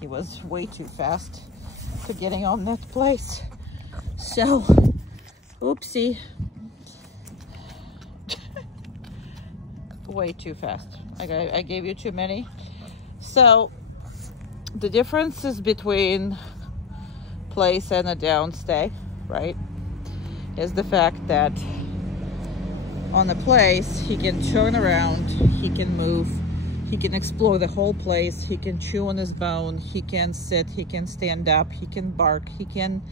he was way too fast to getting on that place. So, oopsie. Way too fast. I gave you too many. So, the differences between place and a downstay, right, is the fact that on the place, he can turn around, he can move, he can explore the whole place, he can chew on his bone, he can sit, he can stand up, he can bark, he can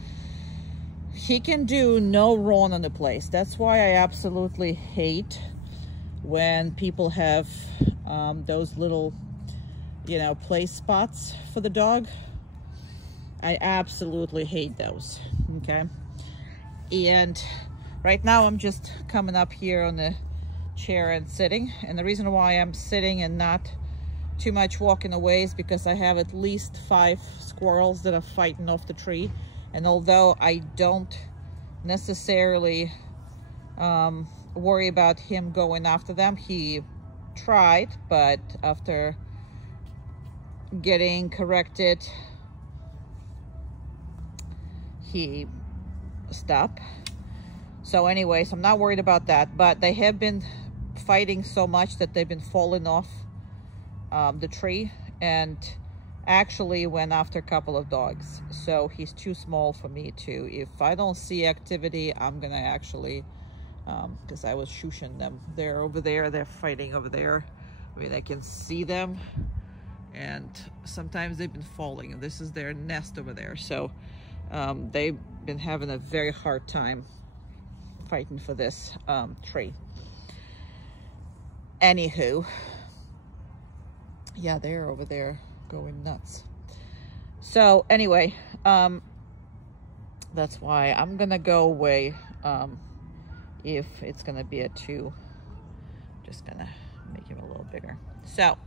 do no wrong on the place. That's why I absolutely hate when people have those little, you know, play spots for the dog. I absolutely hate those, okay? And right now I'm just coming up here on the chair and sitting. And the reason why I'm sitting and not too much walking away is because I have at least 5 squirrels that are fighting off the tree. And although I don't necessarily worry about him going after them, he tried, but after getting corrected, he stopped. So anyways, I'm not worried about that, but they have been fighting so much that they've been falling off the tree, and actually went after a couple of dogs. So he's too small for me to, if I don't see activity, I'm gonna actually, because I was shushing them. They're over there, they're fighting over there. I mean, I can see them, and sometimes they've been falling, and this is their nest over there. So they've been having a very hard time fighting for this tree. Anywho, yeah, they're over there going nuts. So anyway, that's why I'm gonna go away. If it's gonna be a 2, just gonna make him a little bigger. So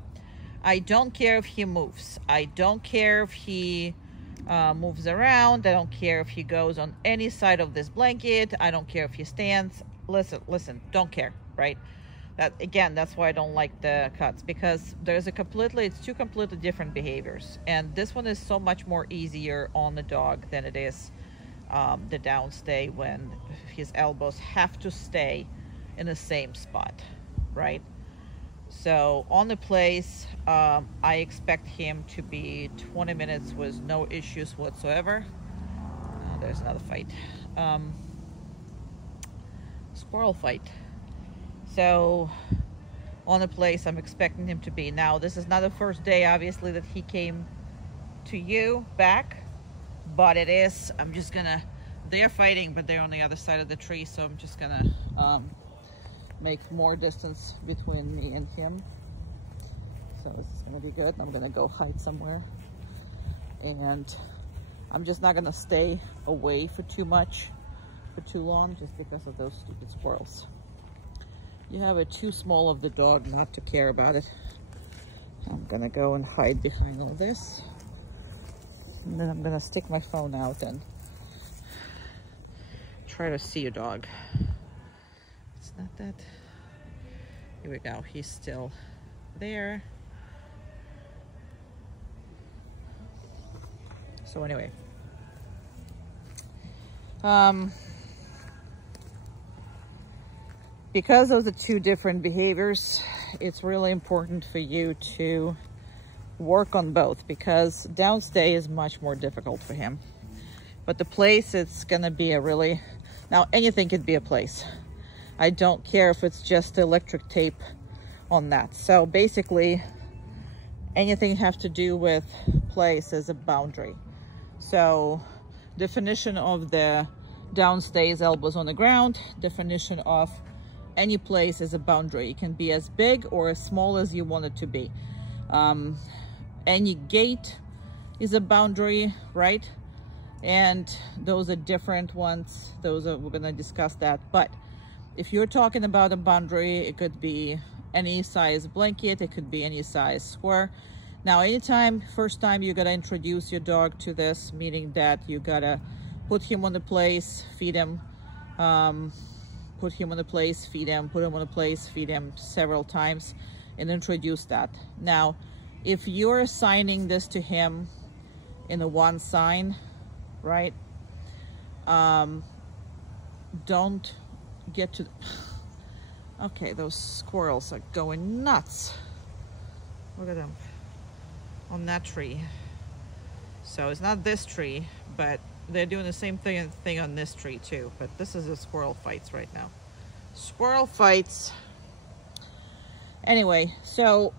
I don't care if he moves, I don't care if he moves around, I don't care if he goes on any side of this blanket, I don't care if he stands. Listen, don't care, right? That, again, that's why I don't like the cuts, because there's it's 2 completely different behaviors, and this one is so much more easier on the dog than it is the downstay, when his elbows have to stay in the same spot, right? So on the place, I expect him to be 20 minutes with no issues whatsoever. There's another fight. Squirrel fight. So on the place, I'm expecting him to be. Now, this is not the first day, obviously, that he came to you back, but it is. I'm just gonna, they're fighting, but they're on the other side of the tree, so I'm just gonna make more distance between me and him. So this is gonna be good. I'm gonna go hide somewhere, and I'm just not gonna stay away for too long, just because of those stupid squirrels. You have it too small of the dog not to care about it. I'm gonna go and hide behind all this, and then I'm gonna stick my phone out and try to see a dog. It's not that. Here we go. He's still there. So anyway, because of the 2 different behaviors, it's really important for you to work on both, because downstay is much more difficult for him. But the place, it's gonna be a really, now anything could be a place. I don't care if it's just electric tape on that. So basically, anything have to do with place is a boundary. So definition of the downstay is elbows on the ground. Definition of any place is a boundary. It can be as big or as small as you want it to be. Any gate is a boundary, right? And those are different ones. We're gonna discuss that. But if you're talking about a boundary, it could be any size blanket, it could be any size square. Now, anytime, first time you gotta introduce your dog to this, meaning that you gotta put him on the place, feed him, put him on the place, feed him, put him on a place, feed him several times, and introduce that. Now, if you're assigning this to him in the one sign, right? Don't get to, okay, those squirrels are going nuts. Look at them on that tree. So it's not this tree, but they're doing the same thing on this tree too. But this is a squirrel fights right now. Squirrel fights. Anyway, so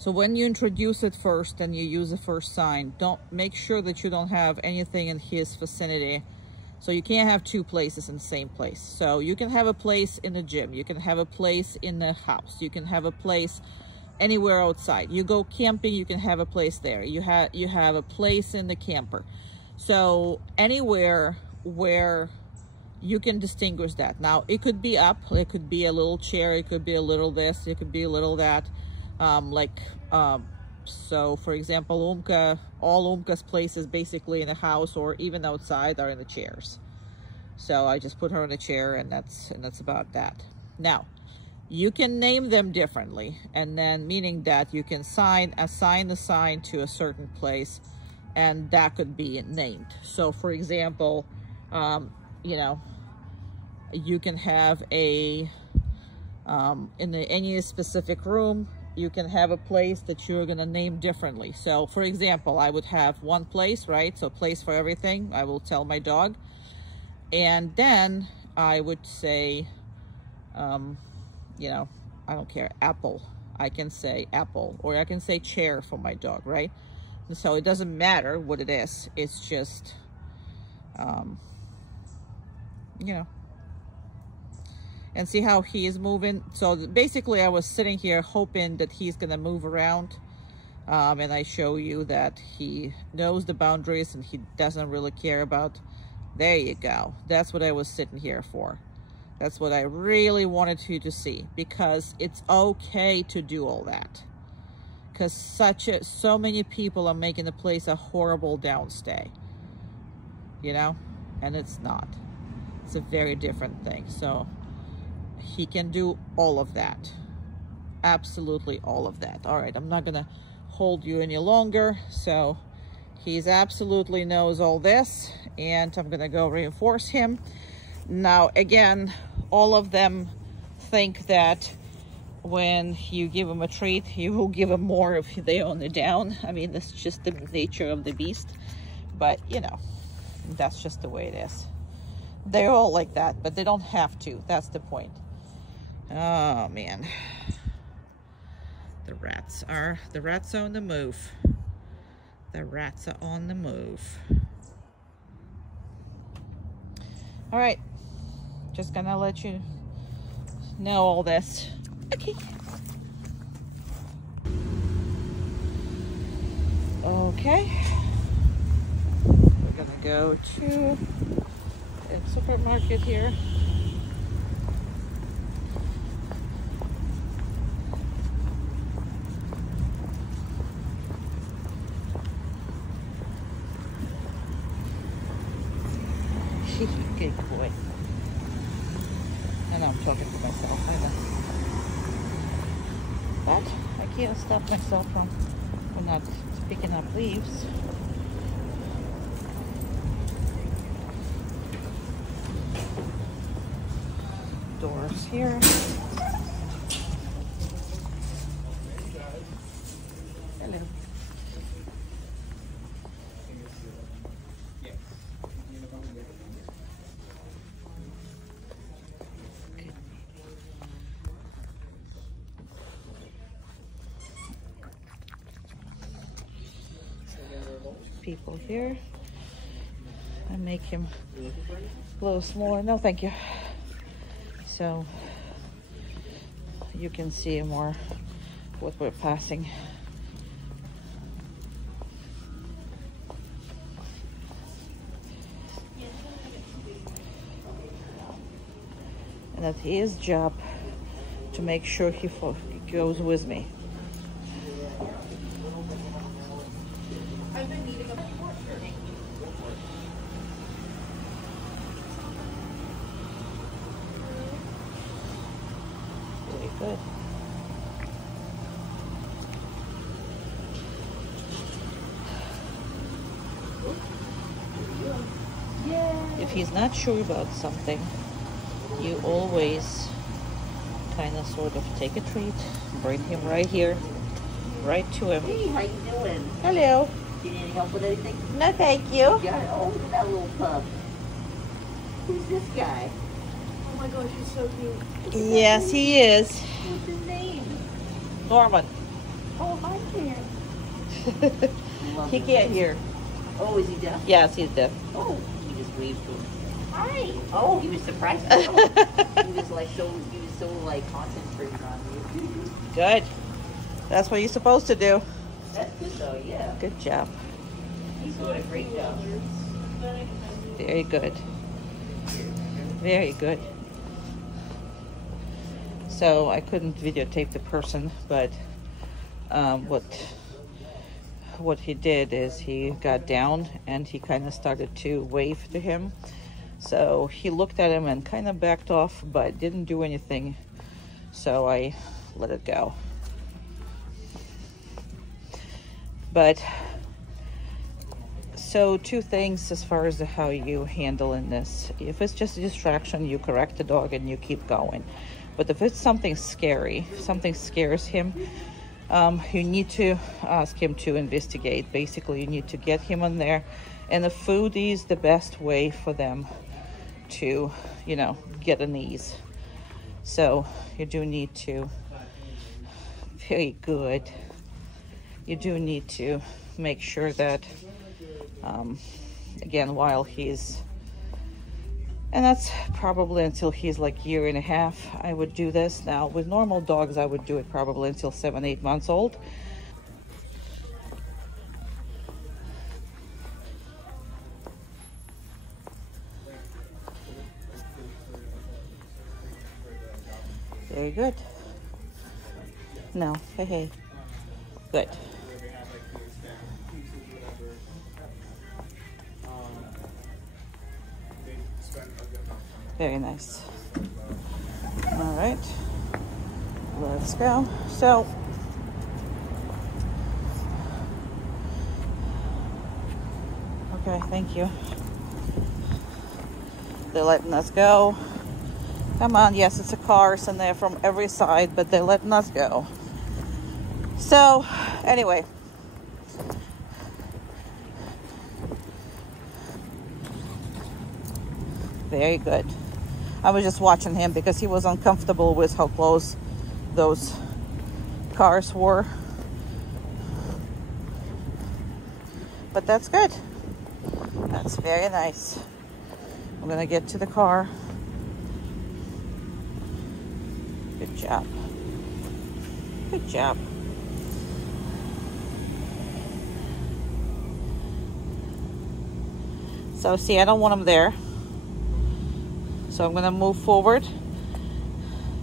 so when you introduce it first and you use the first sign, make sure that you don't have anything in his vicinity. So you can't have two places in the same place. So you can have a place in the gym, you can have a place in the house, you can have a place anywhere outside. You go camping, you can have a place there. You have a place in the camper. So anywhere where you can distinguish that. Now it could be up, it could be a little chair, it could be a little this, it could be a little that. So for example, all Umka's places basically in the house or even outside are in the chairs. So I just put her in a chair, and that's about that. Now, you can name them differently, and then meaning that you can assign the sign to a certain place, and that could be named. So for example, you know, you can have a in any specific room, you can have a place that you're going to name differently. So for example, I would have one place, right? So place for everything. I will tell my dog. And then I would say, you know, I don't care, apple. I can say apple, or I can say chair for my dog, right? And so it doesn't matter what it is. It's just, you know, and see how he is moving. So basically I was sitting here hoping that he's gonna move around, and I show you that he knows the boundaries and he doesn't really care about. There you go. That's what I was sitting here for. That's what I really wanted you to see, because it's okay to do all that, because so many people are making the place a horrible downstay, you know, and it's not. It's a very different thing. So he can do all of that, absolutely all of that. All right, I'm not gonna hold you any longer. So he's absolutely knows all this, and I'm gonna go reinforce him. Now again, all of them think that when you give them a treat, you will give them more if they own it down. I mean, that's just the nature of the beast, but you know, that's just the way it is. They're all like that, but they don't have to. That's the point. Oh man, the rats are on the move. The rats are on the move. All right, just gonna let you know all this. Okay. Okay. We're gonna go to a supermarket here. Good boy. I know I'm talking to myself, I know. But I can't stop myself from not picking up leaves. Doors here. Hello. People here. I make him a little smaller. No, thank you. So you can see more what we're passing. And that's his job to make sure he goes with me. Very good. if he's not sure about something, you always kind of sort of take a treat, bring him right here, right to him. Hey, how you doing? Hello. Do you need any help with anything? No, thank you. Oh, look at that little pup. Who's this guy? Oh my gosh, he's so cute. Yes, he is. What's his name? Norman. Oh, hi there. He can't hear. Oh, is he deaf? Yes, he's deaf. Oh, he just waved to him. Hi. Oh, he was surprised. He was so concentrated on you. Good. That's what you're supposed to do. That's good though, yeah. Good job. He's doing a great job. Very good. Very good. So I couldn't videotape the person, but what he did is he got down and he kind of started to wave to him. So he looked at him and kind of backed off, but didn't do anything. So I let it go. But so two things as far as how you handle in this. If it's just a distraction, you correct the dog and you keep going. But if it's something scary, something scares him, you need to ask him to investigate. Basically, you need to get him in there, and the food is the best way for them to, you know, get an ease. So you do need to, very good, you do need to make sure that, again, while he's, and that's probably until he's like 1.5 years, I would do this. Now with normal dogs, I would do it probably until 7-8 months old. Very good. No, hey. Good. Very nice. All right, let's go. So, okay, thank you. They're letting us go. Come on, yes, it's a cars in there from every side, but they're letting us go. So, anyway. Very good. I was just watching him because he was uncomfortable with how close those cars were. But that's good. That's very nice. I'm gonna get to the car. Good job. Good job. So see, I don't want him there. So I'm gonna move forward,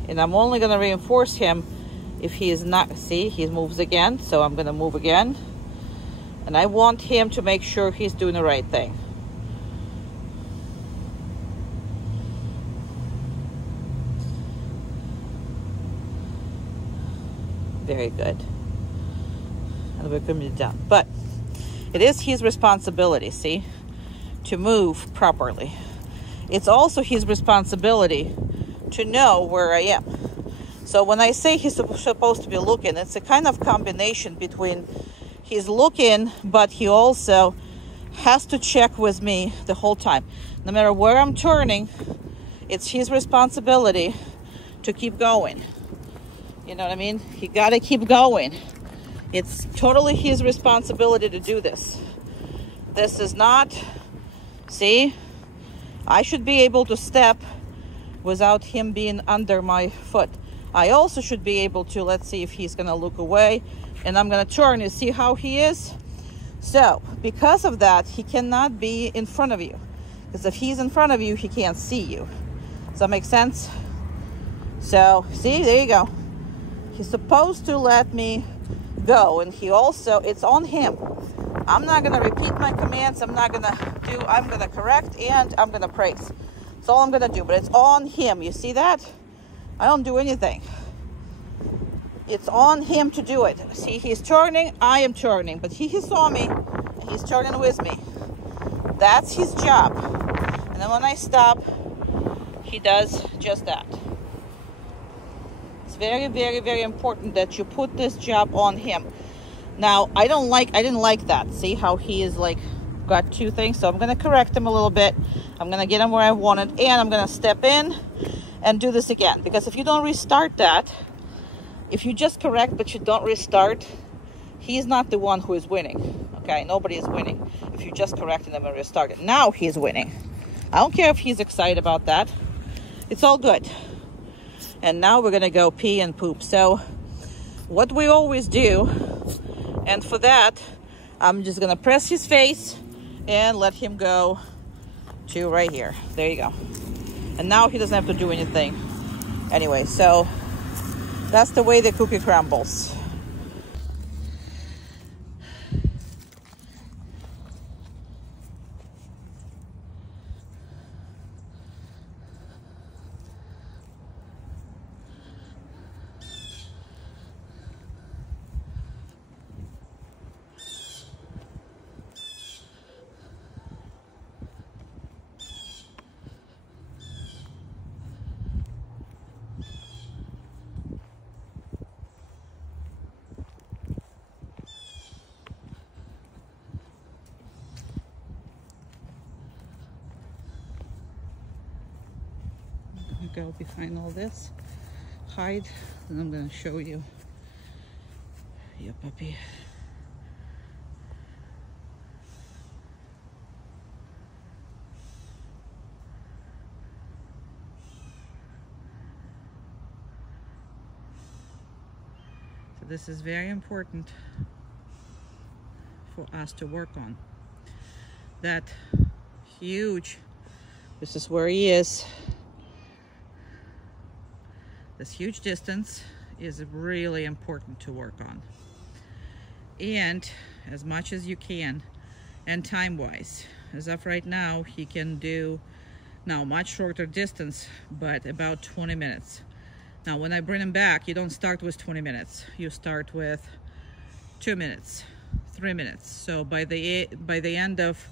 and I'm only gonna reinforce him if he is not, see, he moves again. So I'm gonna move again, and I want him to make sure he's doing the right thing. Very good. And we're gonna be done. But it is his responsibility, see, to move properly. It's also his responsibility to know where I am. So when I say he's supposed to be looking, it's a kind of combination between he's looking, but he also has to check with me the whole time. No matter where I'm turning, it's his responsibility to keep going. You know what I mean? You gotta keep going. It's totally his responsibility to do this. This is not, see? I should be able to step without him being under my foot. I also should be able to, let's see if he's gonna look away, and I'm gonna turn. You see how he is? So because of that, he cannot be in front of you, because if he's in front of you, he can't see you. Does that make sense? So see, there you go. He's supposed to let me go, and he also, it's on him. I'm not gonna repeat my commands. I'm gonna correct, and I'm gonna praise. That's all I'm gonna do, but it's on him. You see that? I don't do anything. It's on him to do it. See, he's turning, I am turning, but he saw me, and he's turning with me. That's his job. And then when I stop, he does just that. It's very, very, very important that you put this job on him. Now, I didn't like that. See how he is like got two things? So I'm gonna correct him a little bit. I'm gonna get him where I want it, and I'm gonna step in and do this again. Because if you don't restart that, if you just correct but you don't restart, he's not the one who is winning. Okay, nobody is winning if you just corrected him and restart it. Now he's winning. I don't care if he's excited about that. It's all good. And now we're gonna go pee and poop. So what we always do, and for that, I'm just gonna press his face and let him go to right here. There you go. And now he doesn't have to do anything. Anyway, so that's the way the cookie crumbles. Go behind all this, hide, and I'm going to show you your puppy. So this is very important for us to work on. That huge, this is where he is. This huge distance is really important to work on. And as much as you can, and time-wise. As of right now, he can do now much shorter distance, but about 20 minutes. Now, when I bring him back, you don't start with 20 minutes. You start with 2 minutes, 3 minutes. So by the end of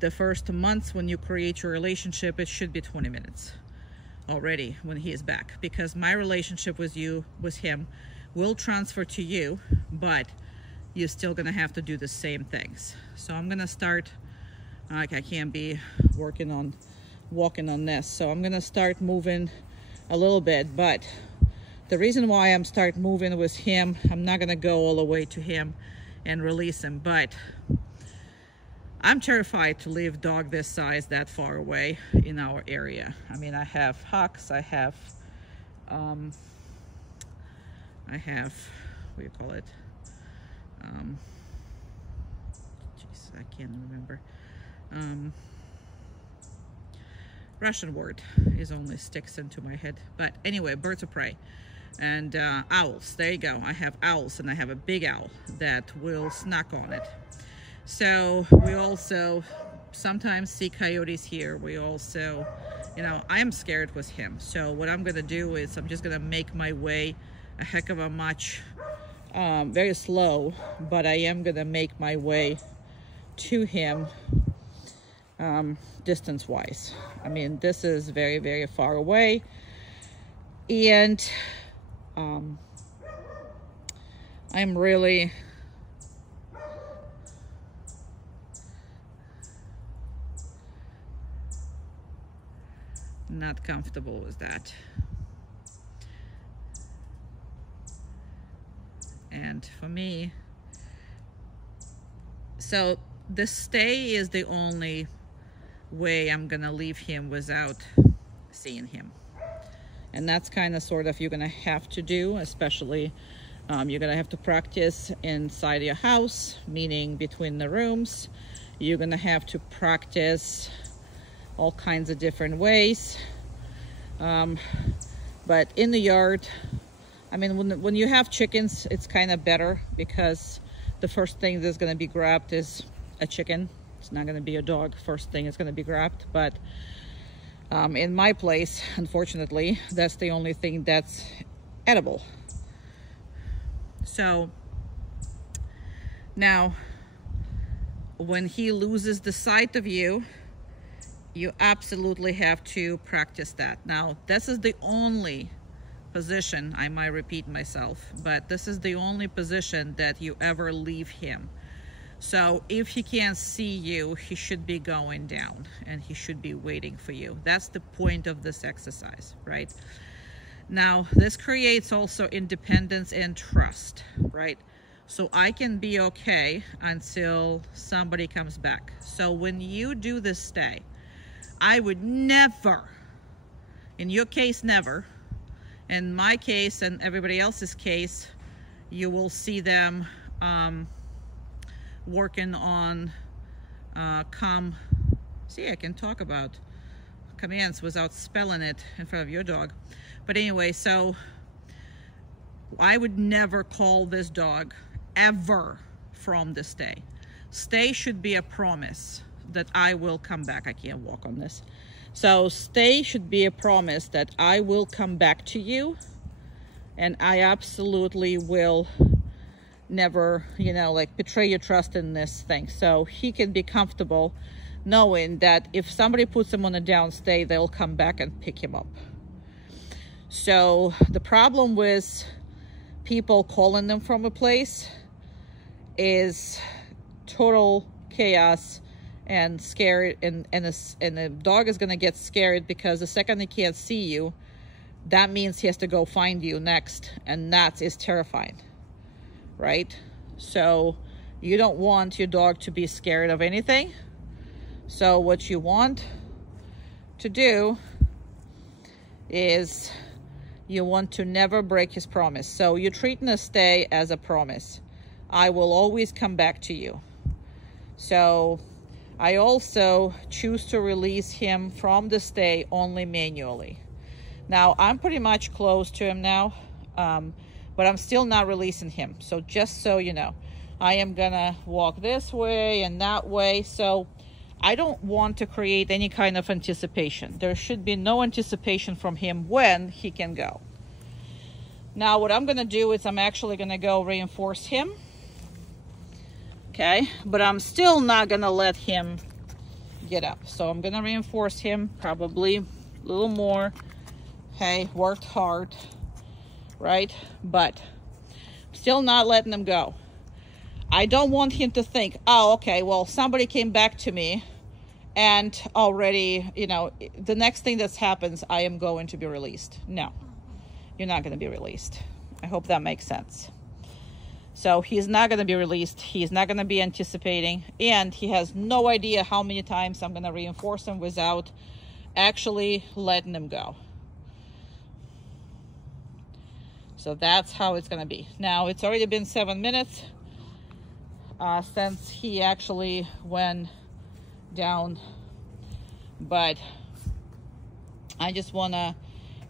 the first months when you create your relationship, it should be 20 minutes. Already when he is back, because my relationship with him will transfer to you, but you're still gonna have to do the same things. So I'm gonna start, like I can't be walking on this, so I'm gonna start moving a little bit. But the reason why I'm start moving with him, I'm not gonna go all the way to him and release him, but I'm terrified to leave dog this size that far away in our area. I mean, I have hawks, I have, what do you call it? Jeez, I can't remember. Russian word is only sticks into my head. But anyway, birds of prey. And owls, there you go. I have owls, and I have a big owl that will snack on it. So we also sometimes see coyotes here. We also, you know, I'm scared with him. So what I'm gonna do is I'm just gonna make my way a heck of a much, very slow, but I am gonna make my way to him distance-wise. I mean, this is very, very far away. And I'm really not comfortable with that. And for me, so the stay is the only way I'm gonna leave him without seeing him. And that's kind of sort of you're gonna have to do, especially you're gonna have to practice inside your house, meaning between the rooms. You're gonna have to practice all kinds of different ways, but in the yard, I mean, when you have chickens, it's kind of better, because the first thing that's going to be grabbed is a chicken. It's not going to be a dog. First thing is going to be grabbed. But in my place, unfortunately, that's the only thing that's edible. So now when he loses the sight of you, You absolutely have to practice that. Now, this is the only position, I might repeat myself, but this is the only position that you ever leave him. So if he can't see you, he should be going down and he should be waiting for you. That's the point of this exercise, right? Now, this creates also independence and trust, right? So I can be okay until somebody comes back. So when you do this stay, I would never, in your case, never, in my case and everybody else's case, you will see them working on see, I can talk about commands without spelling it in front of your dog. But anyway, so I would never call this dog ever from the stay. Stay should be a promise that I will come back. I can't walk on this. So stay should be a promise that I will come back to you, and I absolutely will never, you know, like betray your trust in this thing. So he can be comfortable knowing that if somebody puts him on a down stay, they'll come back and pick him up. So the problem with people calling them from a place is total chaos and scared, and the dog is going to get scared because the second he can't see you, that means he has to go find you next, and that is terrifying, right? So you don't want your dog to be scared of anything. So what you want to do is you want to never break his promise. So you're treating a stay as a promise. I will always come back to you. So I also choose to release him from the stay only manually. Now, I'm pretty much close to him now, but I'm still not releasing him. So just so you know, I am gonna walk this way and that way. So I don't want to create any kind of anticipation. There should be no anticipation from him when he can go. Now, what I'm gonna do is I'm actually gonna go reinforce him. Okay, but I'm still not gonna let him get up. So I'm gonna reinforce him probably a little more. Okay, worked hard, right? But still not letting him go. I don't want him to think, oh, okay, well, somebody came back to me and already, you know, the next thing that happens, I am going to be released. No, you're not going to be released. I hope that makes sense. So he's not going to be released. He's not going to be anticipating, and he has no idea how many times I'm going to reinforce him without actually letting him go. So that's how it's going to be. Now, it's already been 7 minutes since he actually went down, but I just want to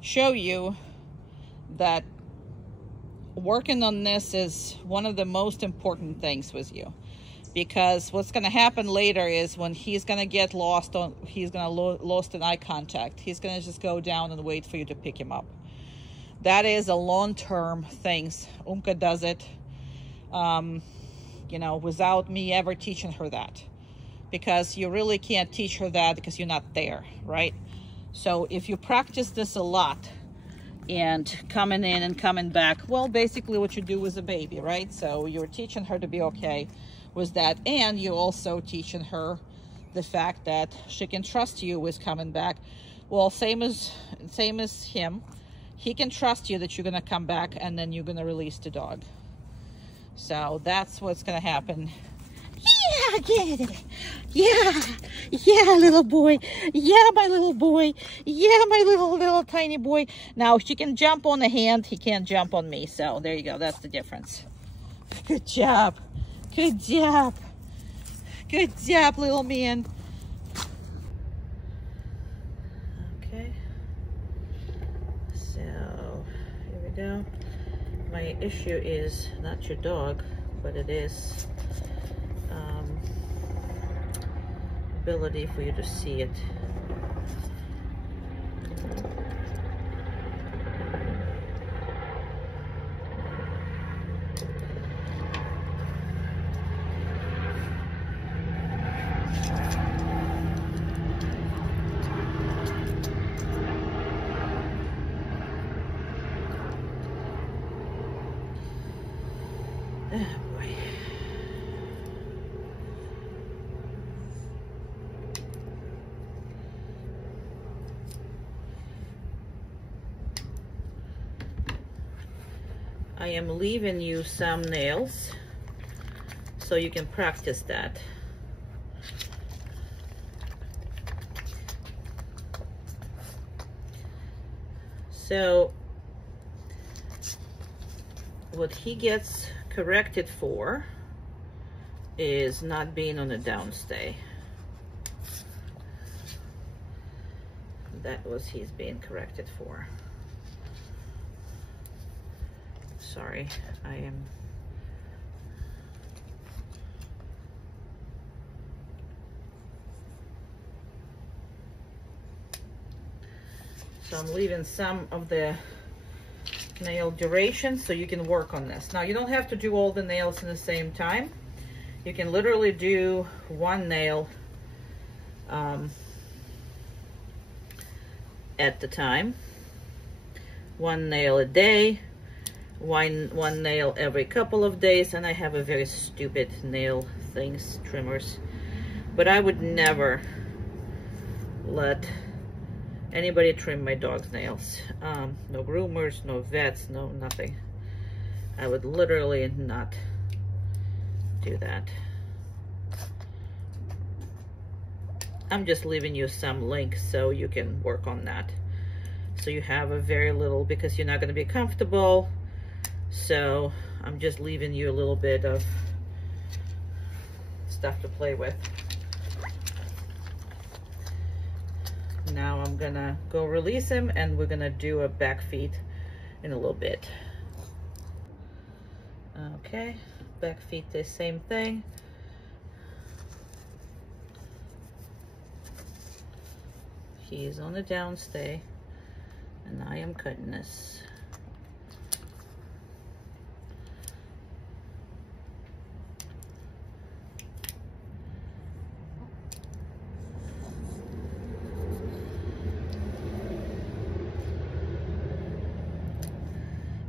show you that working on this is one of the most important things with you, because what's going to happen later is when he's going to get lost on, he's going to lost in eye contact, he's going to just go down and wait for you to pick him up. That is a long-term thing. Umka does it, you know, without me ever teaching her that, because you really can't teach her that because you're not there, right? So if you practice this a lot and coming in and coming back, well, basically what you do with a baby, right? So you're teaching her to be okay with that, and you're also teaching her the fact that she can trust you with coming back. Well, same as him. He can trust you that you're going to come back, and then you're going to release the dog. So that's what's going to happen. Yeah, yeah, little boy. Yeah, my little boy. Yeah, my little tiny boy. Now, she can jump on the hand. He can't jump on me. So there you go. That's the difference. Good job. Good job. Good job, little man. Okay. So here we go. My issue is not your dog, but it is ability for you to see it. Oh boy. I am leaving you some nails so you can practice that. So what he gets corrected for is not being on a downstay. That was he's being corrected for. Sorry, I am. So I'm leaving some of the nail duration so you can work on this. Now you don't have to do all the nails in the same time. You can literally do one nail at the time, one nail a day, one nail every couple of days. And I have a very stupid nail things, trimmers, but I would never let anybody trim my dog's nails. No groomers, no vets, no nothing. I would literally not do that. I'm just leaving you some links so you can work on that. So you have a very little, because you're not going to be comfortable. So I'm just leaving you a little bit of stuff to play with. Now I'm gonna go release him, and we're gonna do a back feed in a little bit. Okay, back feed, the same thing. He's on the downstay, and I am cutting this.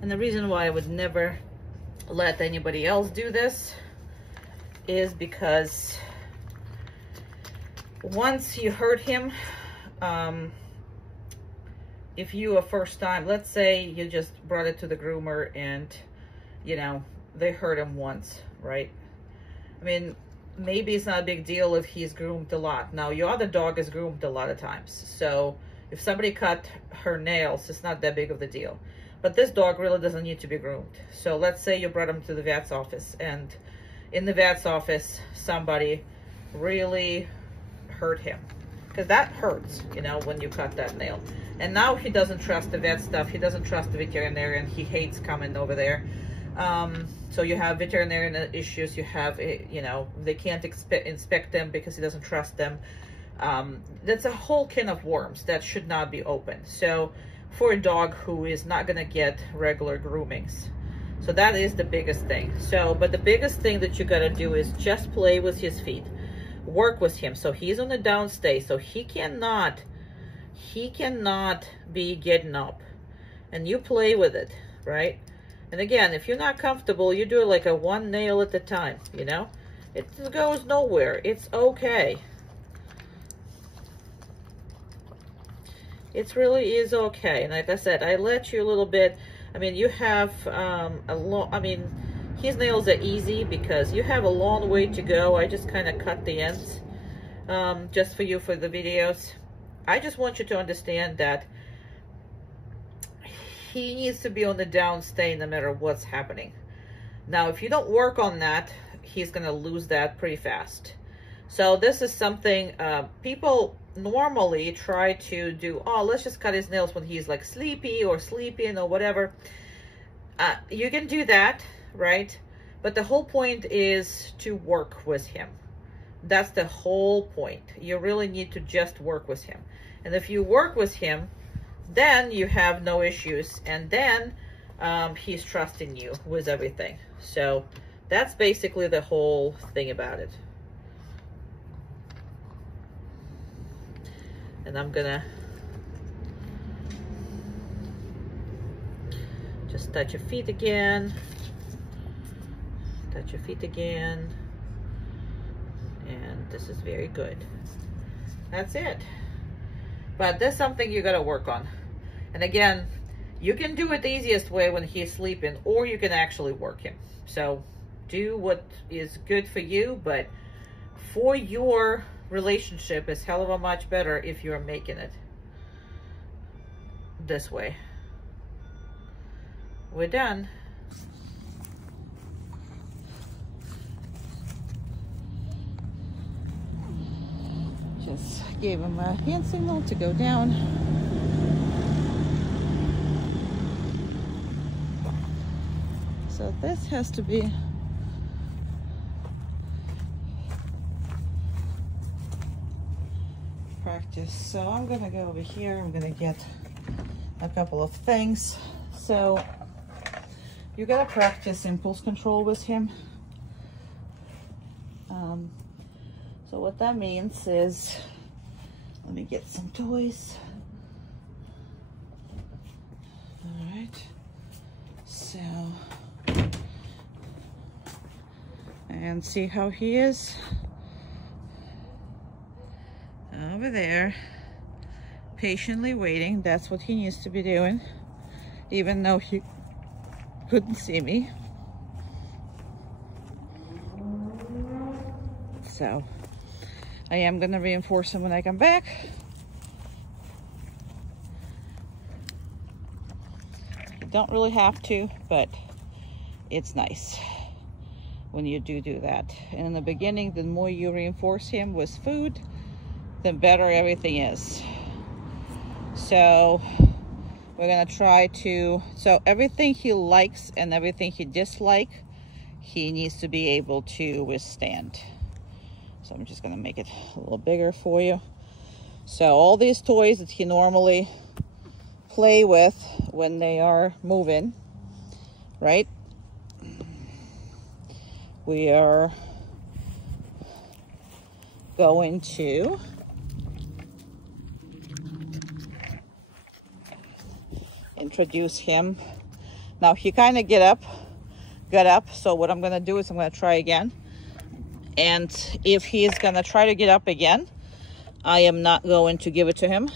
And the reason why I would never let anybody else do this is because once you hurt him, if you a first time, let's say you just brought it to the groomer and, you know, they hurt him once, right? I mean, maybe it's not a big deal if he's groomed a lot. Now, your other dog is groomed a lot of times. So if somebody cut her nails, it's not that big of a deal. But this dog really doesn't need to be groomed. So let's say you brought him to the vet's office, and in the vet's office, somebody really hurt him. Because that hurts, you know, when you cut that nail. And now he doesn't trust the vet stuff. He doesn't trust the veterinarian. He hates coming over there. So you have veterinarian issues. You have, you know, they can't inspect them because he doesn't trust them. That's a whole can of worms that should not be open. So for a dog who is not going to get regular groomings. So that is the biggest thing. So, but the biggest thing that you got to do is just play with his feet. Work with him. So he's on the downstay. So he cannot be getting up. And you play with it, right? And again, if you're not comfortable, you do it like a one nail at a time, you know? It goes nowhere. It's okay. It really is okay. And like I said, I let you a little bit. I mean, you have I mean, his nails are easy because you have a long way to go. I just kind of cut the ends just for you for the videos. I just want you to understand that he needs to be on the downstay no matter what's happening. Now, if you don't work on that, he's going to lose that pretty fast. So this is something people normally try to do. Oh, let's just cut his nails when he's like sleepy or sleeping or whatever. You can do that, right? But the whole point is to work with him. That's the whole point. You really need to just work with him. And if you work with him, then you have no issues. And then he's trusting you with everything. So that's basically the whole thing about it. And I'm gonna just touch your feet again. Touch your feet again. And this is very good. That's it. But that's something you gotta work on. And again, you can do it the easiest way when he's sleeping, or you can actually work him. So do what is good for you, but for your relationship, it's hell of a much better if you're making it this way. We're done. Just gave him a hand signal to go down. So this has to be practice. So I'm gonna go over here. I'm gonna get a couple of things. So you gotta practice impulse control with him. So what that means is, let me get some toys. All right. So, and see how he is over there, patiently waiting. That's what he needs to be doing, even though he couldn't see me. So I am going to reinforce him when I come back. You don't really have to, but it's nice when you do that. And in the beginning, the more you reinforce him with food, the better everything is. So we're gonna try to, so everything he likes and everything he dislikes, he needs to be able to withstand. So I'm just gonna make it a little bigger for you. So all these toys that he normally play with when they are moving, right? We are going to introduce him. Now he kind of got up. So what I'm going to do is I'm going to try again. And if he's going to try to get up again, I am not going to give it to him.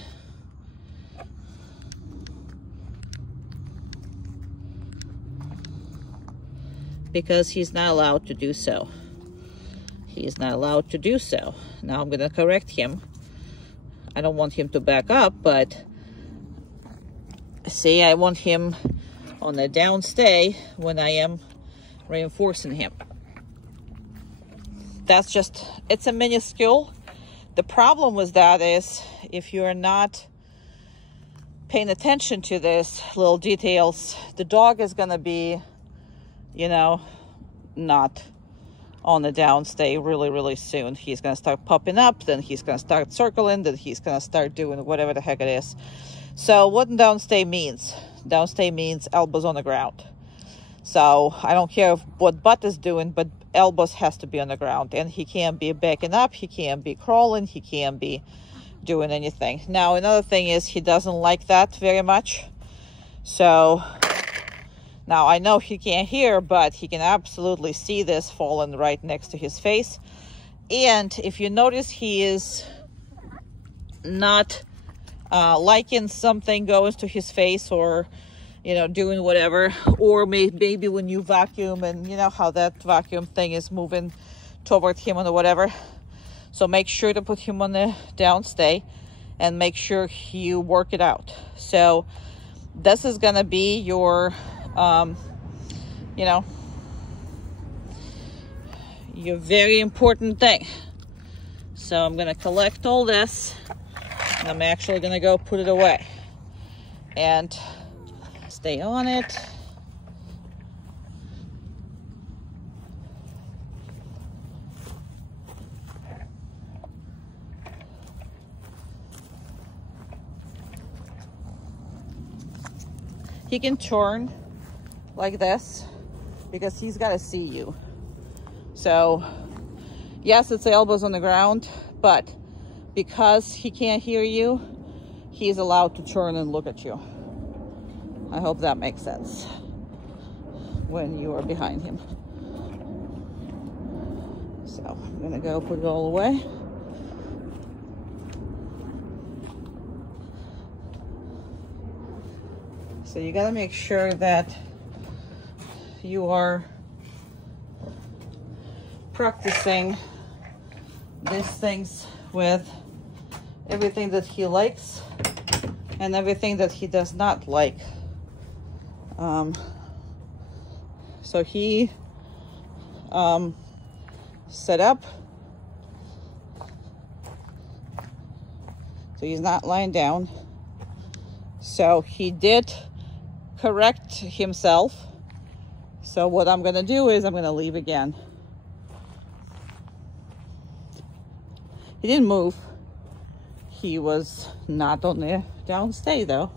Because he's not allowed to do so. He is not allowed to do so. Now I'm going to correct him. I don't want him to back up, but see, I want him on the down stay when I am reinforcing him. That's just, it's a minuscule. The problem with that is if you're not paying attention to this little details, the dog is going to be, you know, not on the downstay really soon. He's going to start popping up, then he's going to start circling, then he's going to start doing whatever the heck it is. So what downstay means? Downstay means elbows on the ground. So I don't care what butt is doing, but elbows has to be on the ground. And he can't be backing up, he can't be crawling, he can't be doing anything. Now another thing is he doesn't like that very much. So now I know he can't hear, but he can absolutely see this falling right next to his face. And if you notice, he is not liking something goes to his face, or you know, doing whatever, or maybe when you vacuum and you know how that vacuum thing is moving toward him or whatever. So make sure to put him on the downstay and make sure you work it out. So this is gonna be your you know, your very important thing. So I'm gonna collect all this and I'm actually gonna go put it away and stay on it. He can turn like this because he's got to see you. So yes, it's elbows on the ground, but because he can't hear you, he's allowed to turn and look at you. I hope that makes sense when you are behind him. So I'm gonna go put it all away. So you gotta make sure that you are practicing these things with everything that he likes and everything that he does not like. So he set up, so he's not lying down. So he did correct himself. So what I'm gonna do is I'm gonna leave again. He didn't move. He was not on the downstay though.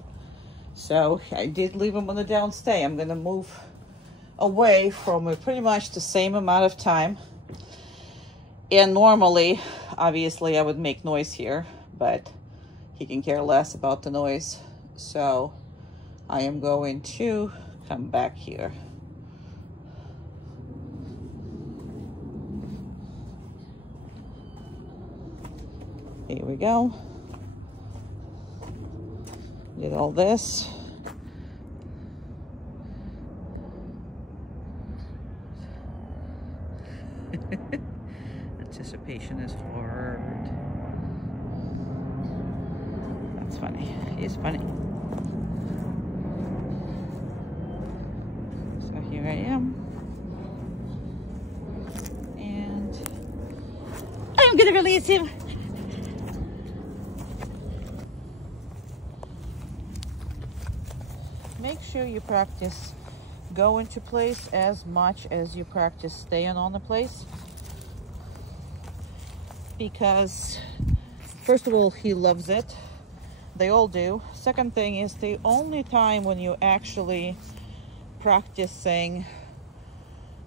So I did leave him on the downstay. I'm gonna move away from pretty much the same amount of time. And normally, obviously I would make noise here, but he can care less about the noise. So I am going to come back here. Here we go. Did all this. Anticipation is hard. That's funny. He's funny. So here I am. And I'm gonna release him. Make sure you practice going to place as much as you practice staying on the place. Because first of all, he loves it. They all do. Second thing is the only time when you actually practicing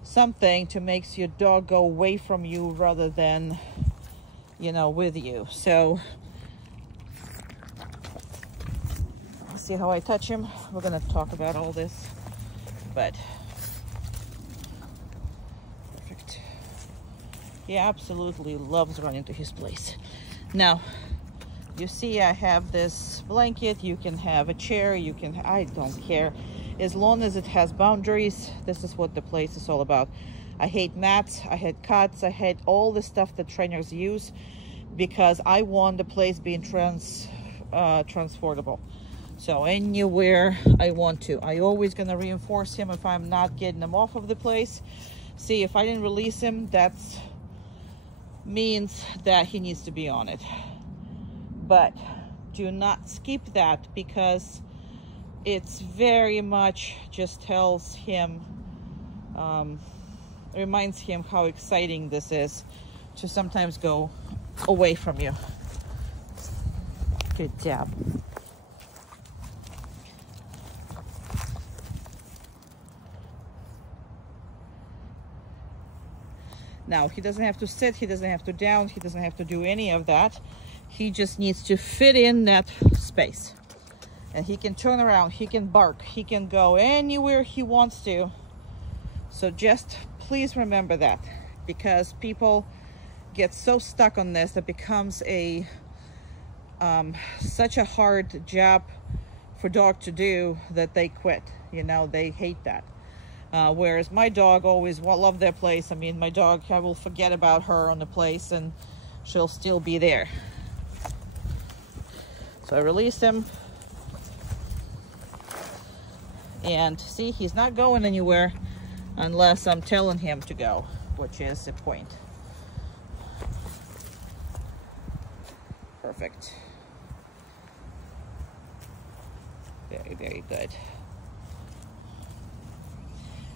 something to make your dog go away from you rather than, you know, with you. So see how I touch him? We're gonna talk about all this, but perfect. He absolutely loves running to his place. Now, you see I have this blanket. You can have a chair. You can, I don't care. As long as it has boundaries, this is what the place is all about. I hate mats. I hate cots. I hate all the stuff that trainers use because I want the place being transportable. So anywhere I want to. I always gonna reinforce him if I'm not getting him off of the place. See, if I didn't release him, that's means that he needs to be on it. But do not skip that because it's very much just tells him, reminds him how exciting this is to sometimes go away from you. Good job. Now, he doesn't have to sit, he doesn't have to down, he doesn't have to do any of that. He just needs to fit in that space. And he can turn around, he can bark, he can go anywhere he wants to. So just please remember that, because people get so stuck on this, it becomes a such a hard job for dog to do that they quit. You know, they hate that. Whereas my dog always loved their place. I mean, my dog, I will forget about her on the place and she'll still be there. So I release him. And see, he's not going anywhere unless I'm telling him to go, which is the point. Perfect. Very, very good.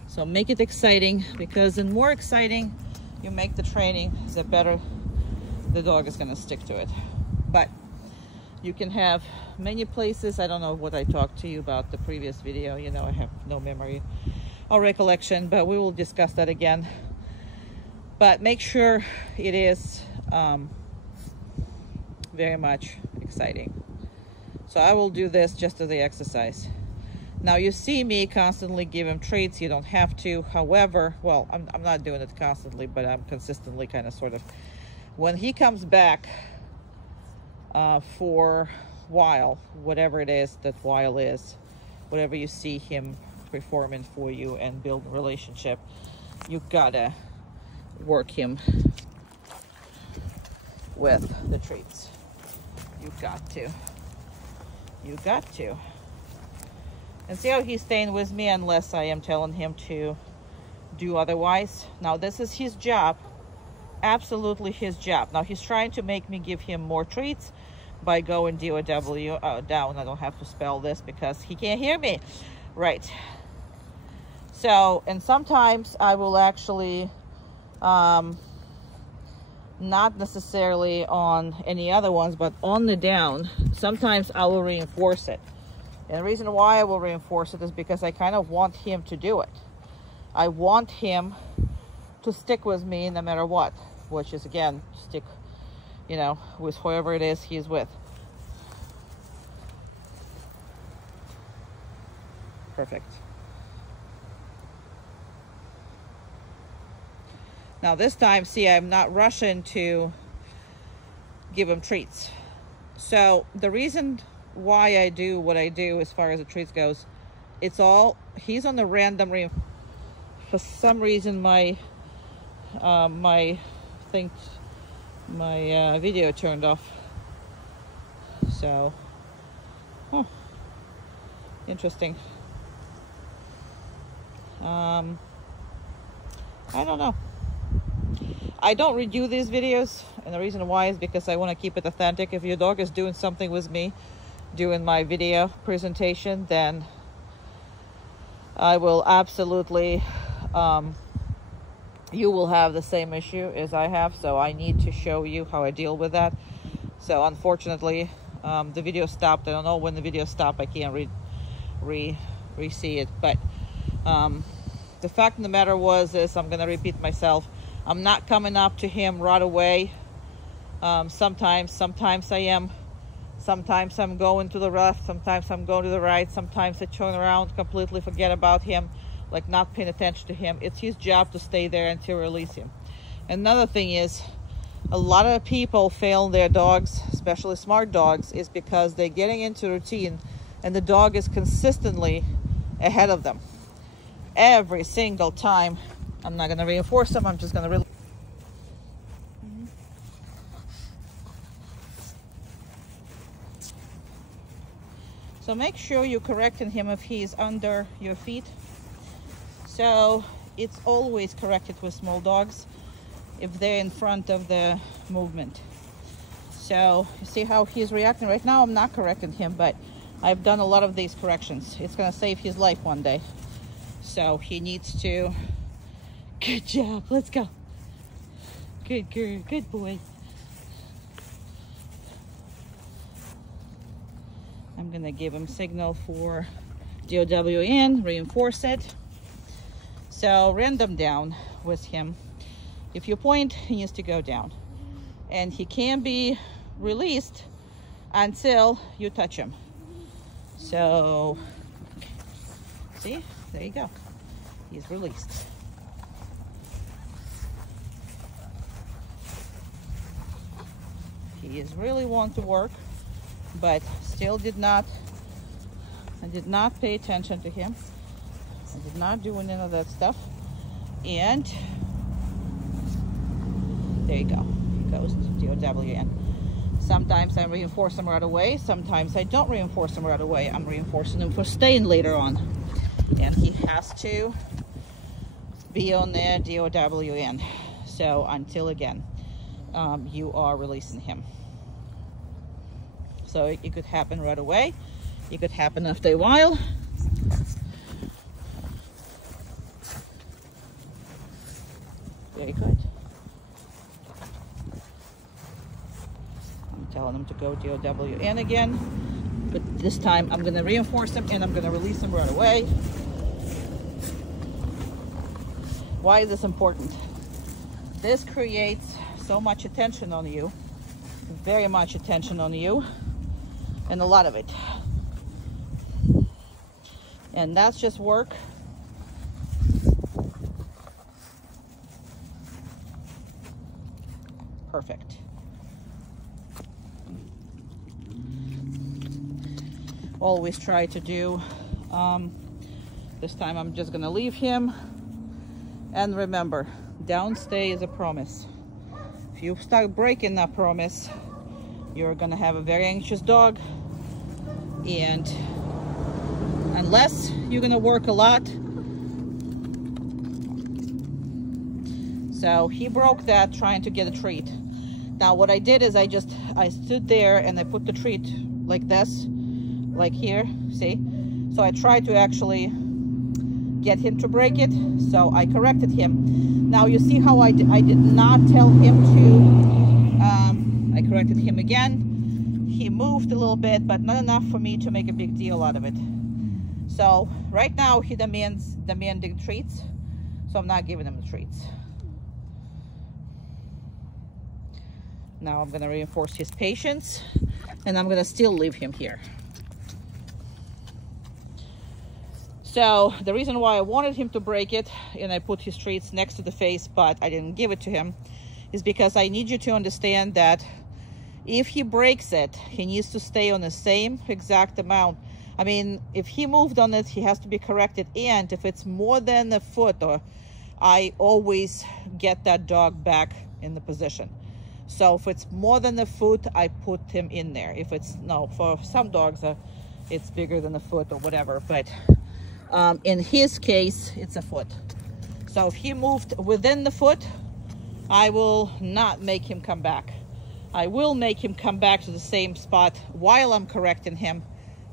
So make it exciting, because the more exciting you make the training, the better the dog is going to stick to it. But you can have many places. I don't know what I talked to you about the previous video. You know, I have no memory or recollection, but we will discuss that again. But make sure it is very much exciting. So I will do this just as the exercise. Now you see me constantly give him treats. You don't have to. However, well, I'm not doing it constantly, but I'm consistently kind of sort of. When he comes back for while, whatever it is that while is, whatever you see him performing for you and build a relationship, you gotta work him with the treats. You've got to. You got to. And see how he's staying with me unless I am telling him to do otherwise. Now this is his job. Absolutely his job. Now he's trying to make me give him more treats by going D-O-W down. I don't have to spell this because he can't hear me. Right. So, and sometimes I will actually, not necessarily on any other ones, but on the down, sometimes I will reinforce it. And the reason why I will reinforce it is because I kind of want him to do it. I want him to stick with me no matter what, which is, again, stick, you know, with whoever it is he's with. Perfect. Now this time, see, I'm not rushing to give him treats. So the reason why I do what I do as far as the treats goes, it's all, he's on the random for some reason my video turned off. So interesting. I don't know. I don't redo these videos, and the reason why is because I want to keep it authentic. If your dog is doing something with me doing my video presentation, then I will absolutely, you will have the same issue as I have, so I need to show you how I deal with that. So unfortunately, the video stopped. I don't know when the video stopped. I can't re-see it, but the fact of the matter is I'm going to repeat myself. I'm not coming up to him right away. Sometimes I am. Sometimes I'm going to the left. Sometimes I'm going to the right. Sometimes I turn around, completely forget about him, like not paying attention to him. It's his job to stay there until I release him. Another thing is, a lot of people fail their dogs, especially smart dogs, is because they're getting into routine and the dog is consistently ahead of them. Every single time. I'm not going to reinforce them. I'm just going to release. So make sure you're correcting him if he's under your feet. So it's always corrected with small dogs if they're in front of the movement. So you see how he's reacting right now? I'm not correcting him, but I've done a lot of these corrections. It's going to save his life one day. So he needs to... Good job. Let's go. Good girl. Good boy. I'm going to give him signal for DOWN, reinforce it. So random down with him. If you point, he needs to go down. And he can't be released until you touch him. So, see? There you go. He's released. He is really want to work, but still I did not pay attention to him. I did not do any of that stuff. And there you go. He goes to DOWN. Sometimes I reinforce him right away. Sometimes I don't reinforce him right away. I'm reinforcing him for staying later on. And he has to be on there, DOWN. So until again, you are releasing him. So it could happen right away. It could happen after a while. Very good. I'm telling him to go DOWN again. But this time I'm going to reinforce him and I'm going to release him right away. Why is this important? This creates so much attention on you, very much attention on you, and a lot of it. And that's just work. Perfect. Always try to do, this time I'm just gonna leave him. And remember, downstay is a promise. If you start breaking that promise, you're gonna have a very anxious dog. And unless you're gonna work a lot. So he broke that trying to get a treat. Now what I did is I stood there and I put the treat like this, like here, see? So I tried to actually get him to break it. So I corrected him. Now you see how I did not tell him to, I corrected him again. He moved a little bit, but not enough for me to make a big deal out of it. So right now he demanding treats, so I'm not giving him the treats. Now I'm gonna reinforce his patience, and I'm gonna still leave him here. So the reason why I wanted him to break it, and I put his treats next to the face, but I didn't give it to him, is because I need you to understand that if he breaks it, he needs to stay on the same exact amount. I mean, if he moved on it, he has to be corrected. And if it's more than a foot, or I always get that dog back in the position. So if it's more than a foot, I put him in there. If it's, no, for some dogs, it's bigger than a foot or whatever. But in his case, it's a foot. So if he moved within the foot, I will not make him come back. I will make him come back to the same spot while I'm correcting him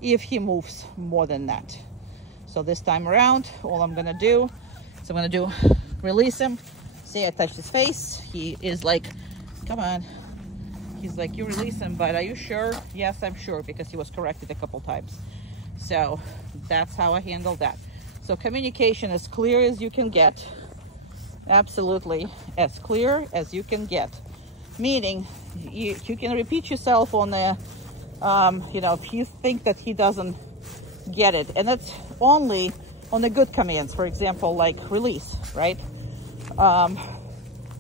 if he moves more than that. So this time around, all I'm gonna do is I'm gonna release him. See, I touched his face. He is like, come on. He's like, you release him, but are you sure? Yes, I'm sure, because he was corrected a couple times. So that's how I handle that. So communication as clear as you can get. Absolutely as clear as you can get. Meaning you can repeat yourself on the, you know, if you think that he doesn't get it. And it's only on the good commands, for example, like release, right?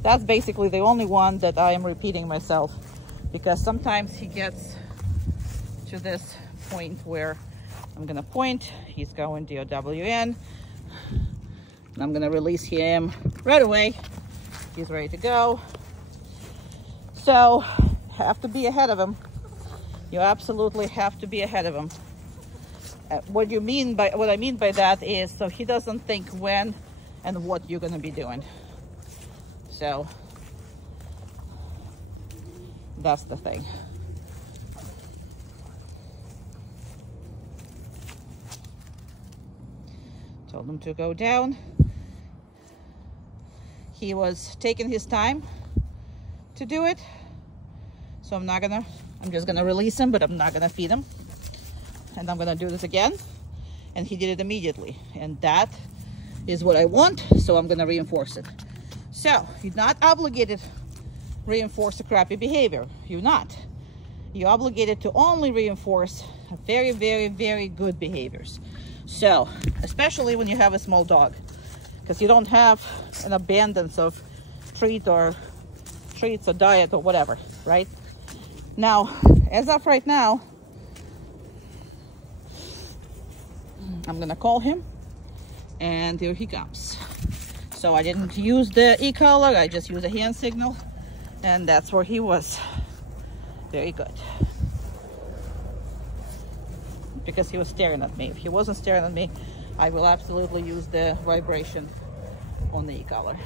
That's basically the only one that I am repeating myself, because sometimes he gets to this point where I'm gonna point, he's going DOWN, and I'm gonna release him right away. He's ready to go. So, have to be ahead of him. You absolutely have to be ahead of him. What I mean by that is, so he doesn't think when and what you're gonna be doing. So, that's the thing. Told him to go down. He was taking his time to do it. So I'm just gonna release him, but I'm not gonna feed him. And I'm gonna do this again. And he did it immediately. And that is what I want, so I'm gonna reinforce it. So, you're not obligated to reinforce a crappy behavior. You're not. You're obligated to only reinforce very, very, very good behaviors. So, especially when you have a small dog, because you don't have an abundance of treats or diet or whatever, right? Now, as of right now, I'm gonna call him, and here he comes. So I didn't use the e-collar, I just used a hand signal, and that's where he was. Very good. Because he was staring at me. If he wasn't staring at me, I will absolutely use the vibration on the e-collar.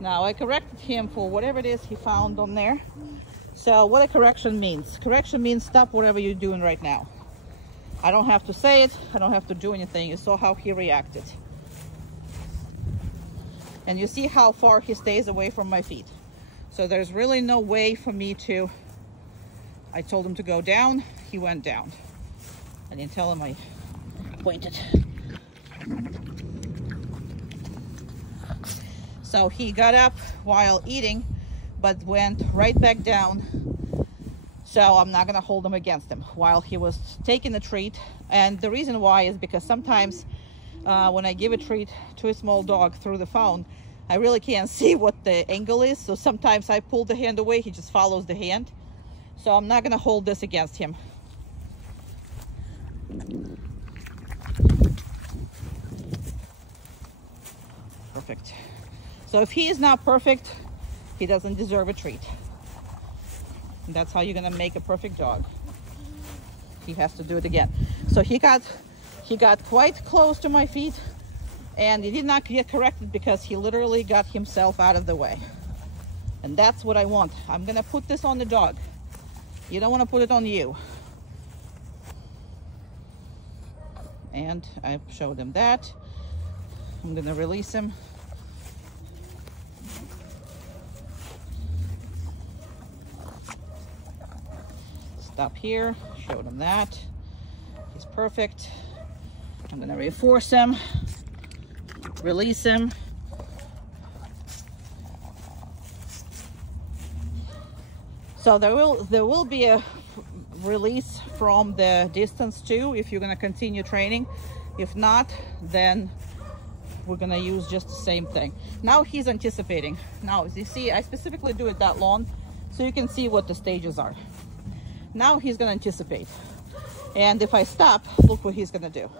Now I corrected him for whatever it is he found on there. So what a correction means. Correction means stop whatever you're doing right now. I don't have to say it, I don't have to do anything. You saw how he reacted. And you see how far he stays away from my feet. So there's really no way for me to, I told him to go down, he went down. I didn't tell him, I pointed. So he got up while eating, but went right back down So I'm not gonna hold him against him while he was taking a treat. And the reason why is because sometimes when I give a treat to a small dog through the phone, I really can't see what the angle is. So sometimes I pull the hand away, he just follows the hand. So I'm not gonna hold this against him. Perfect. So if he is not perfect, he doesn't deserve a treat. And that's how you're gonna make a perfect dog. He has to do it again. So he got quite close to my feet, and he did not get corrected because he literally got himself out of the way. And that's what I want. I'm gonna put this on the dog. You don't want to put it on you. And I showed him that. I'm gonna release him. Stop here, showed him that. He's perfect. I'm gonna reinforce him, release him. So there will be a release from the distance too if you're gonna continue training. If not, then we're gonna use just the same thing. Now he's anticipating. Now, as you see, I specifically do it that long so you can see what the stages are. Now he's gonna anticipate. And if I stop, look what he's gonna do.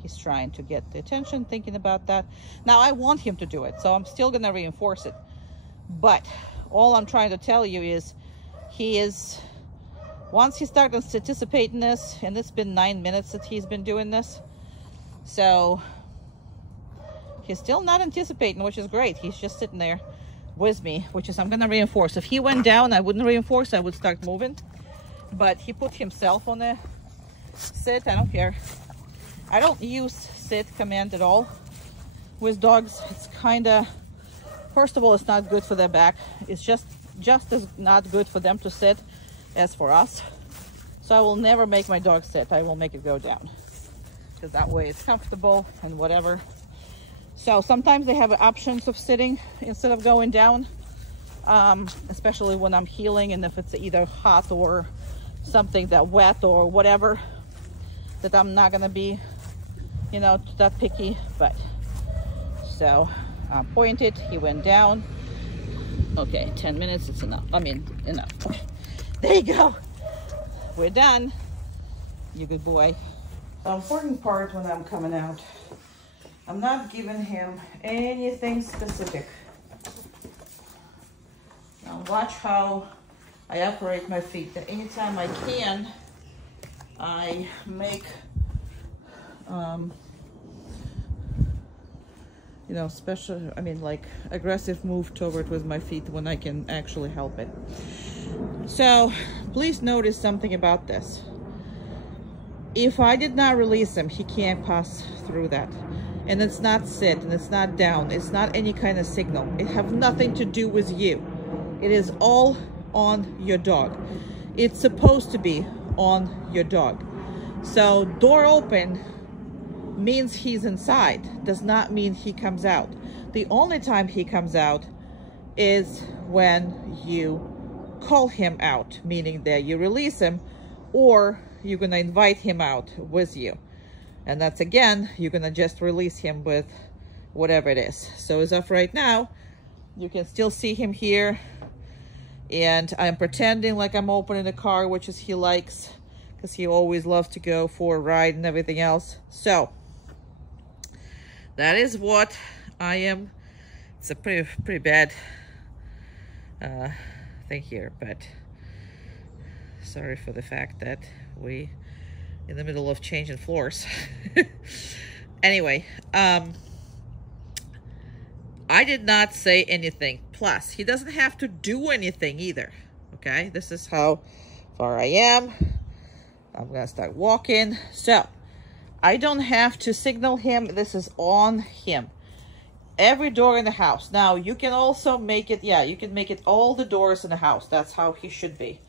He's trying to get the attention, thinking about that. Now I want him to do it, so I'm still gonna reinforce it. But all I'm trying to tell you is once he starts anticipating this, and it's been 9 minutes that he's been doing this, so he's still not anticipating, which is great. He's just sitting there with me, which is I'm gonna reinforce. If he went down, I wouldn't reinforce, I would start moving. But he put himself on a sit, I don't care. I don't use sit command at all with dogs. It's kinda, first of all, it's not good for their back. It's just as not good for them to sit as for us. So I will never make my dog sit. I will make it go down, because that way it's comfortable and whatever. So sometimes they have options of sitting instead of going down, especially when I'm healing, and if it's either hot or something that wet or whatever, that I'm not gonna be, you know, that picky. But so pointed, he went down. Okay, 10 minutes, it's enough. I mean, enough. Okay. There you go. We're done. You good boy. The important part when I'm coming out, I'm not giving him anything specific. Now watch how I operate my feet. That anytime I can, I make, you know, special, I mean, like aggressive move toward with my feet when I can actually help it. So please notice something about this. If I did not release him, he can't pass through that. And it's not sit, and it's not down. It's not any kind of signal. It have nothing to do with you. It is all on your dog. It's supposed to be on your dog. So door open means he's inside, does not mean he comes out. The only time he comes out is when you call him out, meaning that you release him, or you're gonna invite him out with you. And that's, again, you're gonna just release him with whatever it is. So as of right now, you can still see him here, and I'm pretending like I'm opening the car, which is he likes, because he always loves to go for a ride and everything else. So that is what I am. It's a pretty bad thing here, but sorry for the fact that we in the middle of changing floors. Anyway, I did not say anything. Plus, he doesn't have to do anything either. Okay, this is how far I am. I'm gonna start walking. So I don't have to signal him. This is on him. Every door in the house. Now you can also make it, yeah, you can make it all the doors in the house. That's how he should be.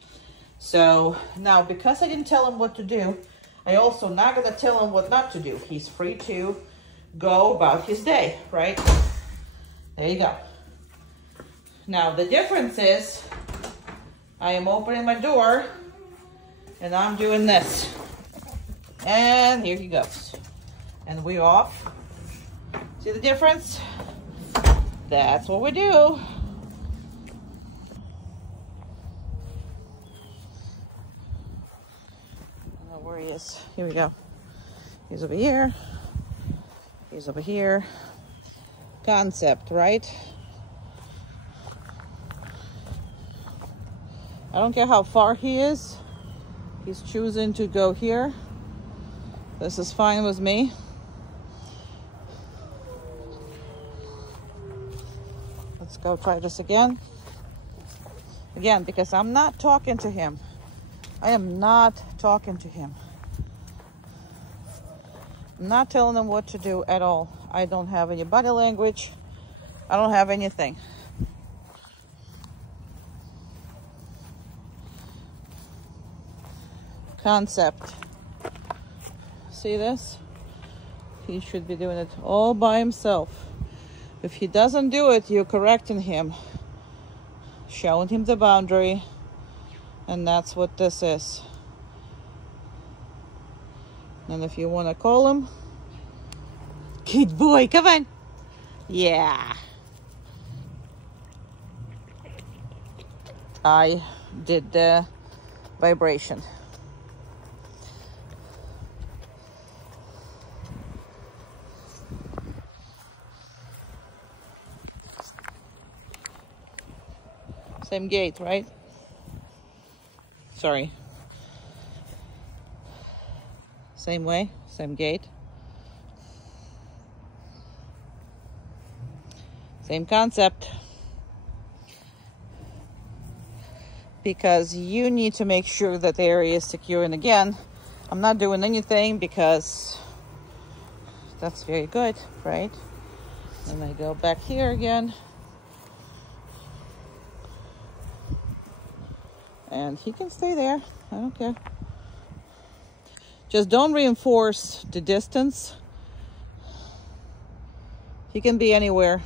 So now, because I didn't tell him what to do, I also not gonna tell him what not to do. He's free to go about his day, right? There you go. Now the difference is I am opening my door and I'm doing this. And here he goes. And we're off. See the difference? That's what we do. Where he is. Here we go. He's over here. He's over here. Concept, right? I don't care how far he is. He's choosing to go here. This is fine with me. Let's go try this again. Again, because I'm not talking to him. I am not talking to him. I'm not telling him what to do at all. I don't have any body language. I don't have anything. Concept. See this? He should be doing it all by himself. If he doesn't do it, you're correcting him, showing him the boundary, and that's what this is. And if you want to call him, good boy, come on. Yeah. I did the vibration. Same gate, right? Sorry. Same way, same gate. Same concept. Because you need to make sure that the area is secure. And again, I'm not doing anything because that's very good, right? And I go back here again. And he can stay there. I don't care. Just don't reinforce the distance. He can be anywhere.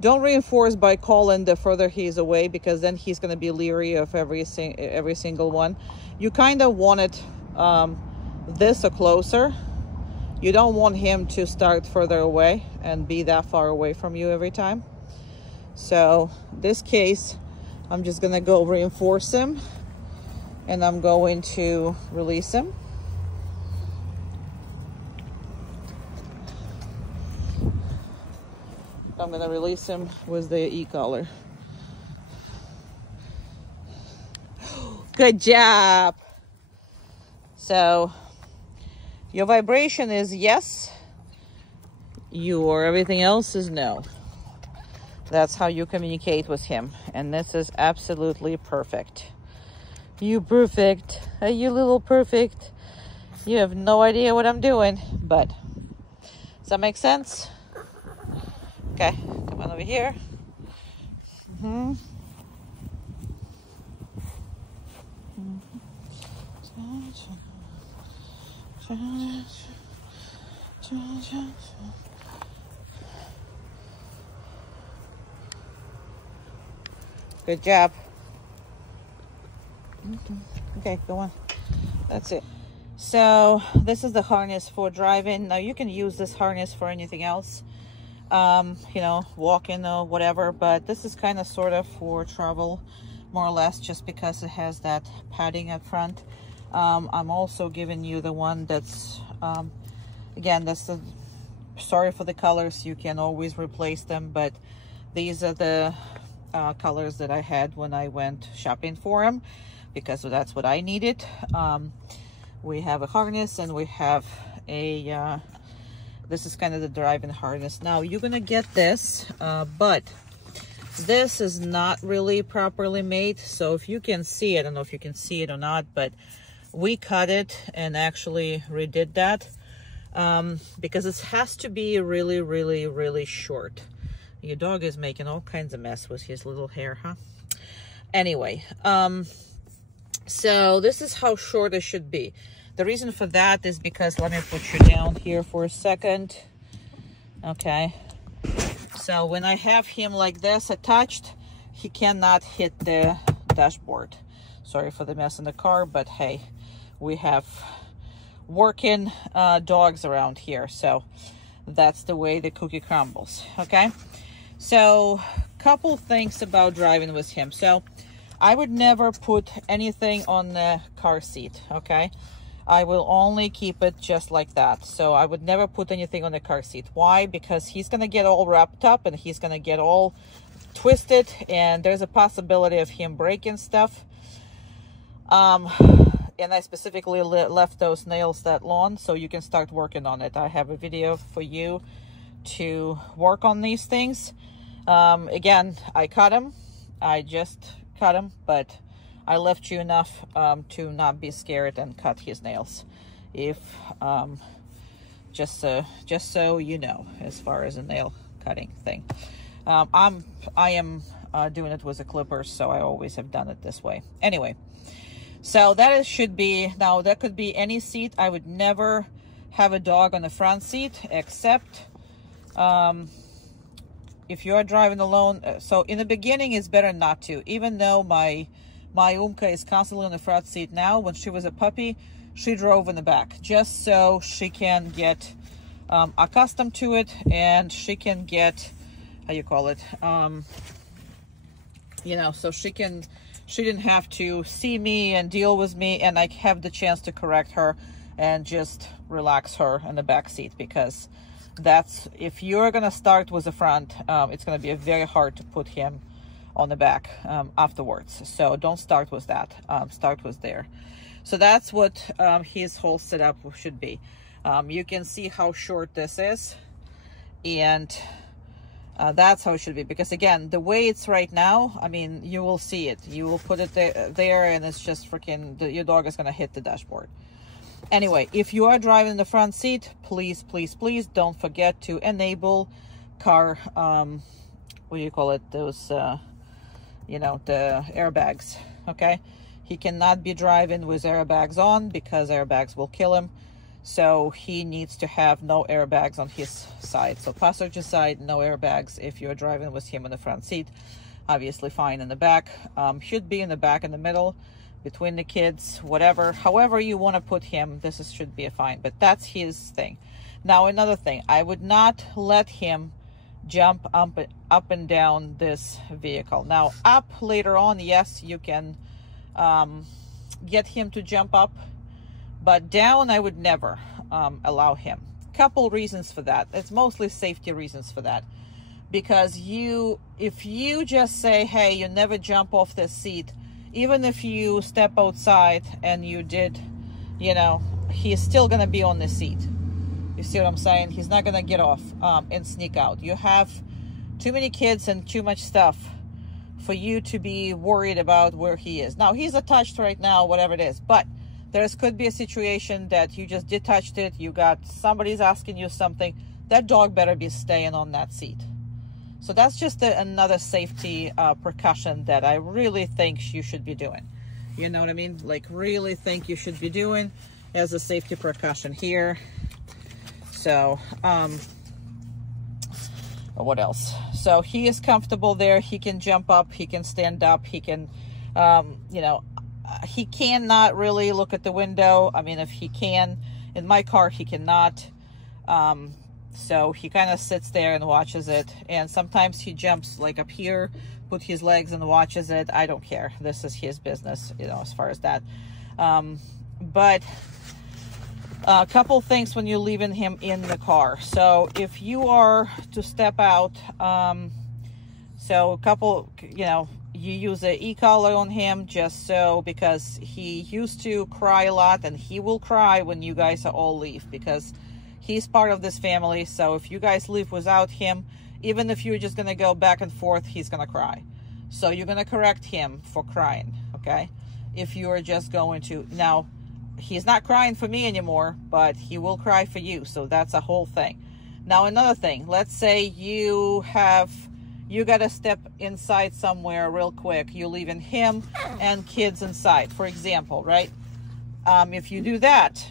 Don't reinforce by calling the further he's away, because then he's going to be leery of every single one. You kind of want it this or closer. You don't want him to start further away and be that far away from you every time. So this case, I'm just going to go reinforce him, and I'm going to release him. I'm going to release him with the e-collar. Good job. So your vibration is yes, your everything else is no. That's how you communicate with him. And this is absolutely perfect. You perfect. You little perfect. You have no idea what I'm doing, but does that make sense? Okay, come on over here. Good job. Okay, go on. That's it. So this is the harness for driving. Now you can use this harness for anything else, you know, walking or whatever, but this is kind of sort of for travel, more or less, just because it has that padding up front. I'm also giving you the one that's again, that's the, sorry for the colors, you can always replace them, but these are the colors that I had when I went shopping for them, because that's what I needed. We have a harness, and we have a this is kind of the driving harness. Now you're gonna get this, but this is not really properly made. So if you can see it, I don't know if you can see it or not, but we cut it and actually redid that, because it has to be really, really, really short. Your dog is making all kinds of mess with his little hair, huh? Anyway, so this is how short it should be. The reason for that is because, let me put you down here for a second. Okay. So when I have him like this attached, he cannot hit the dashboard. Sorry for the mess in the car, but hey, we have working dogs around here, so that's the way the cookie crumbles. Okay, so couple things about driving with him. So I would never put anything on the car seat. Okay, I will only keep it just like that. So I would never put anything on the car seat. Why? Because he's gonna get all wrapped up and he's gonna get all twisted, and there's a possibility of him breaking stuff. And I specifically left those nails that long so you can start working on it. I have a video for you to work on these things. Again, I cut him. I just cut him, but I left you enough to not be scared and cut his nails. If just so you know, as far as a nail cutting thing, I am doing it with a clipper, so I always have done it this way. Anyway, so that should be, now that could be any seat. I would never have a dog on the front seat, except if you're driving alone. So in the beginning, it's better not to. Even though my Umka is constantly on the front seat now, when she was a puppy, she drove in the back just so she can get accustomed to it, and she can get, how you call it, you know, so she didn't have to see me and deal with me, and I have the chance to correct her and just relax her in the back seat, because that's, if you're gonna start with the front, it's gonna be very hard to put him on the back afterwards. So don't start with that. Start with there. So that's what his whole setup should be. You can see how short this is, and that's how it should be, because again, the way it's right now, I mean, you will see it. You will put it there and it's just freaking, your dog is gonna hit the dashboard. Anyway, if you are driving in the front seat, please, please, please don't forget to enable car, what do you call it? Those, you know, the airbags, okay? He cannot be driving with airbags on, because airbags will kill him. So he needs to have no airbags on his side. So passenger side, no airbags if you're driving with him in the front seat. Obviously fine in the back. Should be in the back, in the middle, between the kids, whatever. However you want to put him, should be fine. But that's his thing. Now another thing, I would not let him jump up and down this vehicle. Now up later on, yes, you can get him to jump up, but down I would never allow him. Couple reasons for that. It's mostly safety reasons for that, because if you just say, hey, you never jump off this seat, even if you step outside and you did, you know, he's still gonna be on the seat. You see what I'm saying? He's not gonna get off and sneak out. You have too many kids and too much stuff for you to be worried about where he is. Now he's attached right now, whatever it is, but could be a situation that you just detached it, you got, somebody's asking you something, that dog better be staying on that seat. So that's just another safety precaution that I really think you should be doing. You know what I mean? Like, really think you should be doing as a safety precaution here. So, what else? So he is comfortable there. He can jump up, he can stand up, he can, you know, he cannot really look at the window. I mean, if he can, in my car, he cannot. So he kind of sits there and watches it. And sometimes he jumps like up here, put his legs and watches it. I don't care. This is his business, you know, as far as that. But a couple things when you're leaving him in the car. So if you are to step out, so a couple, you know, you use an e-collar on him just so, because he used to cry a lot, and he will cry when you guys are all leave, because he's part of this family. So if you guys leave without him, even if you're just gonna go back and forth, he's gonna cry. So you're gonna correct him for crying, okay? If you're just going to, now he's not crying for me anymore, but he will cry for you. So that's a whole thing. Now another thing, let's say you gotta step inside somewhere real quick. You're leaving him and kids inside, for example, right? If you do that,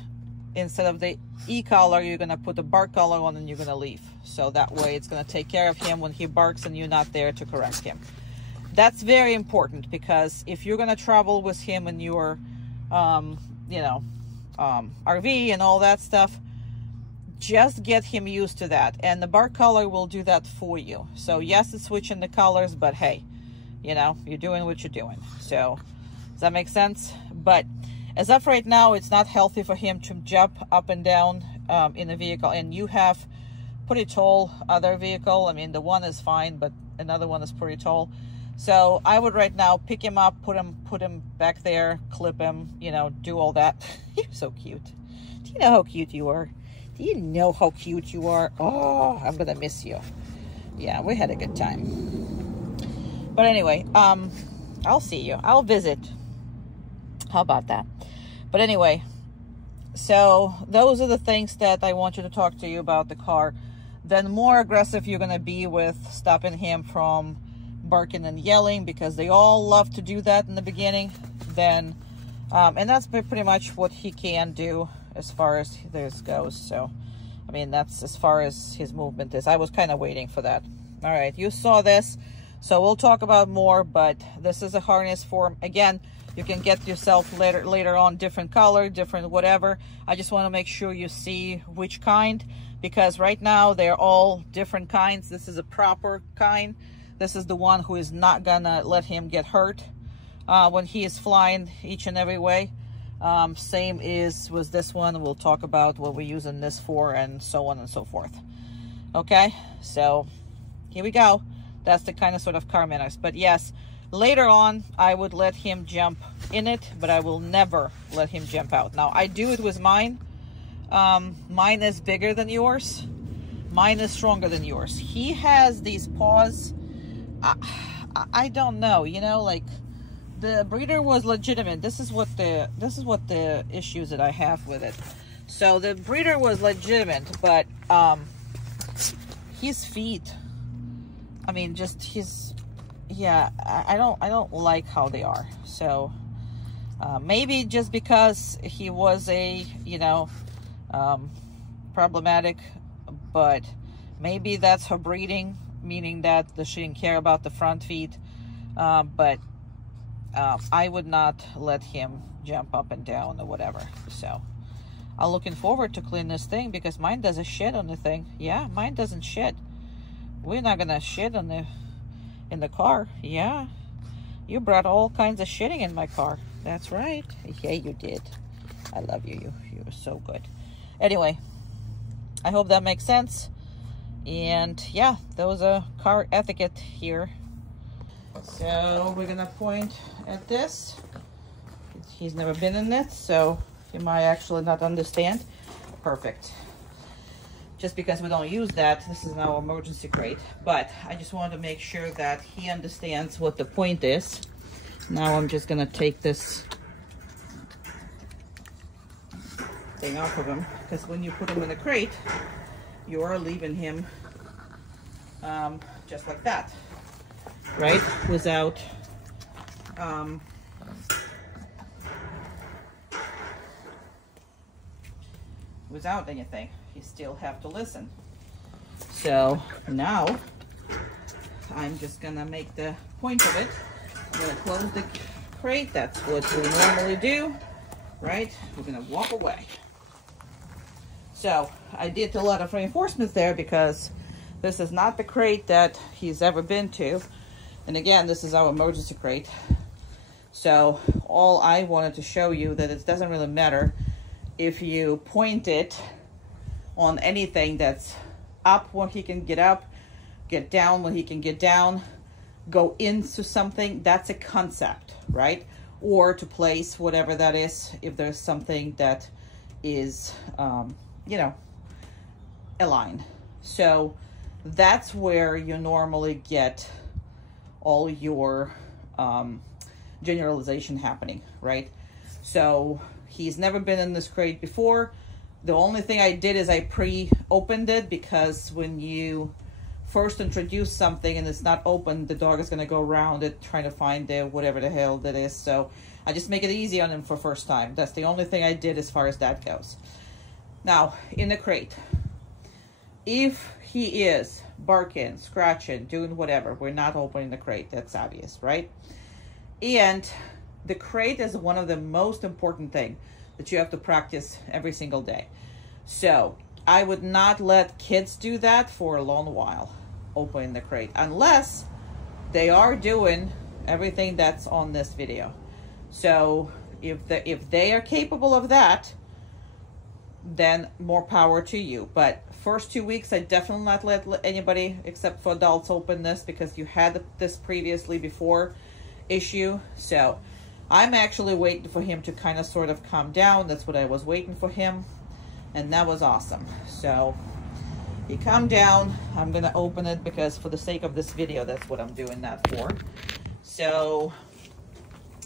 instead of the e-collar, you're gonna put a bark collar on and you're gonna leave. So that way it's gonna take care of him when he barks and you're not there to correct him. That's very important, because if you're gonna travel with him in your RV and all that stuff, just get him used to that, and the bark collar will do that for you. So yes, it's switching the colors, but hey, you know, you're doing what you're doing. So does that make sense? But as of right now, it's not healthy for him to jump up and down in a vehicle. And you have pretty tall other vehicle. I mean, the one is fine, but another one is pretty tall. So I would right now pick him up, put him back there, clip him, you know, do all that. You're so cute. Do you know how cute you are? Do you know how cute you are? Oh, I'm gonna miss you. Yeah, we had a good time. But anyway, I'll see you. I'll visit. How about that? But anyway, so those are the things that I want you to talk to you about the car. Then more aggressive you're gonna be with stopping him from barking and yelling, because they all love to do that in the beginning. Then and that's pretty much what he can do as far as this goes. So I mean, that's as far as his movement is. I was kind of waiting for that. All right, you saw this, so we'll talk about more. But this is a harness for, again, you can get yourself later on different color, different whatever. I just want to make sure you see which kind, because right now they're all different kinds. This is a proper kind. This is the one who is not gonna let him get hurt when he is flying each and every way. Same is with this one. We'll talk about what we're using this for and so on and so forth. Okay, so here we go. That's the kind of sort of car manners. But yes, later on I would let him jump in it, but I will never let him jump out. Now I do it with mine. Mine is bigger than yours. Mine is stronger than yours. He has these paws. I don't know, you know, like the breeder was legitimate. This is what the issues that I have with it. So the breeder was legitimate, but his feet, I mean, just his, yeah, I don't like how they are. So maybe just because he was a, you know, problematic, but maybe that's her breeding, meaning that she didn't care about the front feet. But I would not let him jump up and down or whatever. So I'm looking forward to clean this thing, because mine doesn't shit on the thing. Yeah, mine doesn't shit. We're not gonna shit on in the car. Yeah, you brought all kinds of shitting in my car. That's right. Yeah, you did. I love you. You were so good. Anyway, I hope that makes sense. And yeah, those are car etiquette here. So we're gonna point at this. He's never been in it, so he might actually not understand. Perfect. Just because we don't use that, this is our emergency crate. But I just wanted to make sure that he understands what the point is. Now I'm just gonna take this thing off of him, because when you put him in a crate, you are leaving him just like that, right? Without without anything. You still have to listen. So now I'm just gonna make the point of it. I'm gonna close the crate. That's what we normally do, right? We're gonna walk away. So I did a lot of reinforcements there, because this is not the crate that he's ever been to. And again, this is our emergency crate. So all I wanted to show you that it doesn't really matter if you point it on anything that's up when he can get up, get down when he can get down, go into something. That's a concept, right? Or to place whatever that is, if there's something that is you know, aligned. So that's where you normally get all your generalization happening, right? So he's never been in this crate before. The only thing I did is I pre-opened it, because when you first introduce something and it's not open, the dog is going to go around it trying to find the whatever the hell that is. So I just make it easy on him for first time. That's the only thing I did as far as that goes. Now, in the crate, if he is barking, scratching, doing whatever, we're not opening the crate. That's obvious, right? And the crate is one of the most important thing that you have to practice every single day. So I would not let kids do that for a long while, opening the crate, unless they are doing everything that's on this video. So if they are capable of that, then more power to you. But first 2 weeks, I definitely not let anybody except for adults open this, because you had this previously before issue. So I'm actually waiting for him to kind of sort of calm down. That's what I was waiting for him, and that was awesome. So he calmed down. I'm gonna open it because for the sake of this video, that's what I'm doing that for. So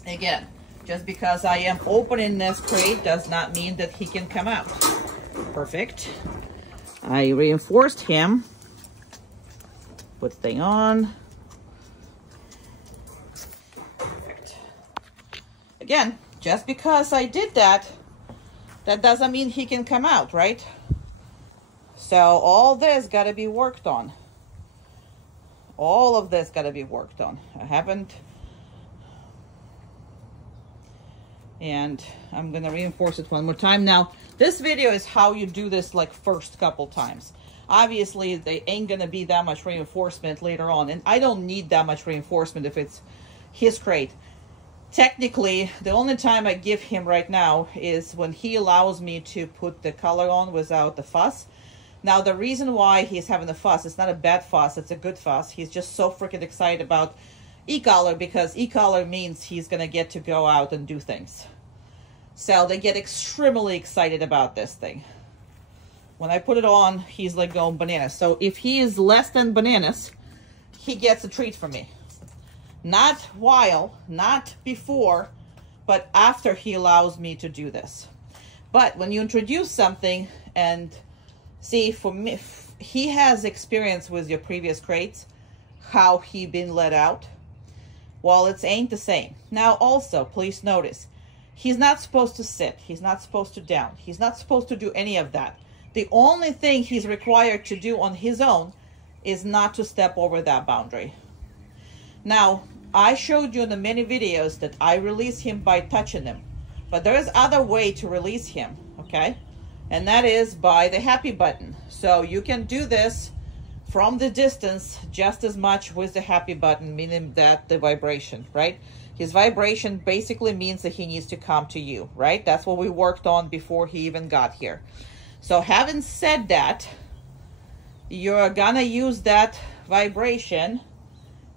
again, just because I am opening this crate does not mean that he can come out. Perfect. I reinforced him. Put thing on. Perfect. Again, just because I did that, that doesn't mean he can come out, right? So all this got to be worked on. All of this got to be worked on. I haven't. And I'm going to reinforce it one more time. Now, this video is how you do this like first couple times. Obviously, they ain't going to be that much reinforcement later on. And I don't need that much reinforcement if it's his crate. Technically, the only time I give him right now is when he allows me to put the collar on without the fuss. Now, the reason why he's having the fuss, it's not a bad fuss, it's a good fuss. He's just so freaking excited about e-collar, because e-collar means he's going to get to go out and do things. So they get extremely excited about this thing. When I put it on, he's like going bananas. So if he is less than bananas, he gets a treat from me. Not while, not before, but after he allows me to do this. But when you introduce something, and see, for me, he has experience with your previous crates, how he been let out. Well, it ain't the same. Now also, please notice, he's not supposed to sit. He's not supposed to down. He's not supposed to do any of that. The only thing he's required to do on his own is not to step over that boundary. Now, I showed you in the many videos that I release him by touching him. But there is other way to release him, okay? And that is by the happy button. So you can do this from the distance just as much with the happy button, meaning that the vibration, right? His vibration basically means that he needs to come to you, right? That's what we worked on before he even got here. So having said that, you're gonna use that vibration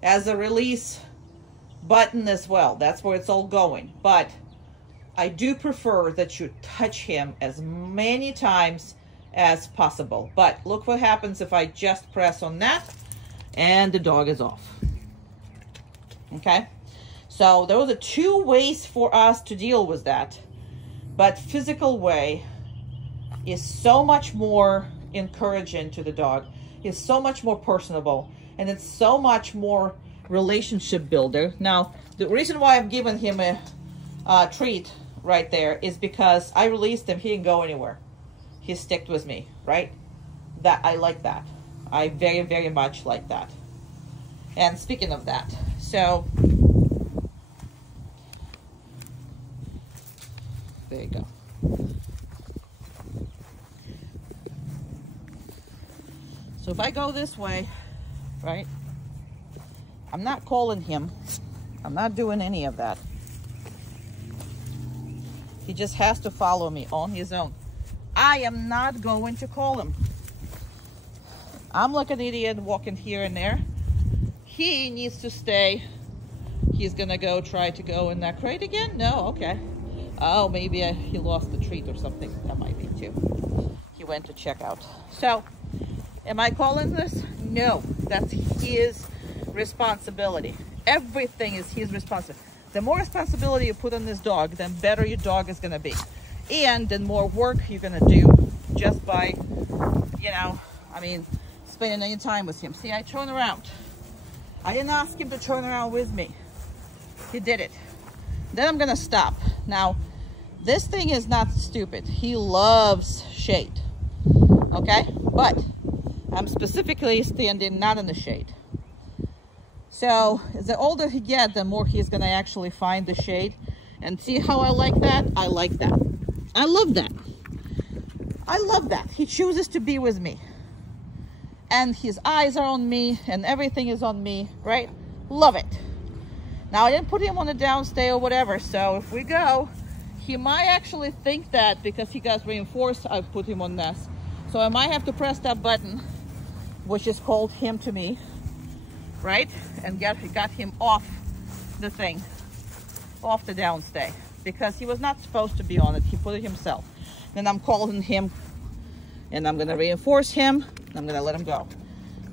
as a release button as well. That's where it's all going. But I do prefer that you touch him as many times as possible. But look what happens if I just press on that and the dog is off. Okay? So those are two ways for us to deal with that. But physical way is so much more encouraging to the dog, is so much more personable, and it's so much more relationship builder. Now, the reason why I've given him a treat right there is because I released him. He didn't go anywhere. He stuck with me, right? That I like that. I very, very much like that. And speaking of that, so there you go. So if I go this way, right, I'm not calling him. I'm not doing any of that. He just has to follow me on his own. I am not going to call him. I'm like an idiot walking here and there. He needs to stay. He's gonna go try to go in that crate again? No, okay. Oh, maybe he lost the treat or something. That might be too. He went to check out. So, am I calling this? No, that's his responsibility. Everything is his responsibility. The more responsibility you put on this dog, then better your dog is gonna be. And then more work you're gonna do just by, you know, I mean, spending any time with him. See, I turn around. I didn't ask him to turn around with me. He did it. Then I'm gonna stop. Now, This thing is not stupid. He loves shade, okay? But I'm specifically standing not in the shade. So the older he gets, the more he's gonna actually find the shade. And see how I like that? I like that. I love that. I love that. He chooses to be with me. And his eyes are on me and everything is on me, right? Love it. Now I didn't put him on a downstay or whatever, so if we go, he might actually think that because he got reinforced, I put him on this. So I might have to press that button, which is called him to me, right? And got him off the thing, off the downstay, because he was not supposed to be on it. He put it himself. Then I'm calling him and I'm gonna reinforce him. I'm gonna let him go.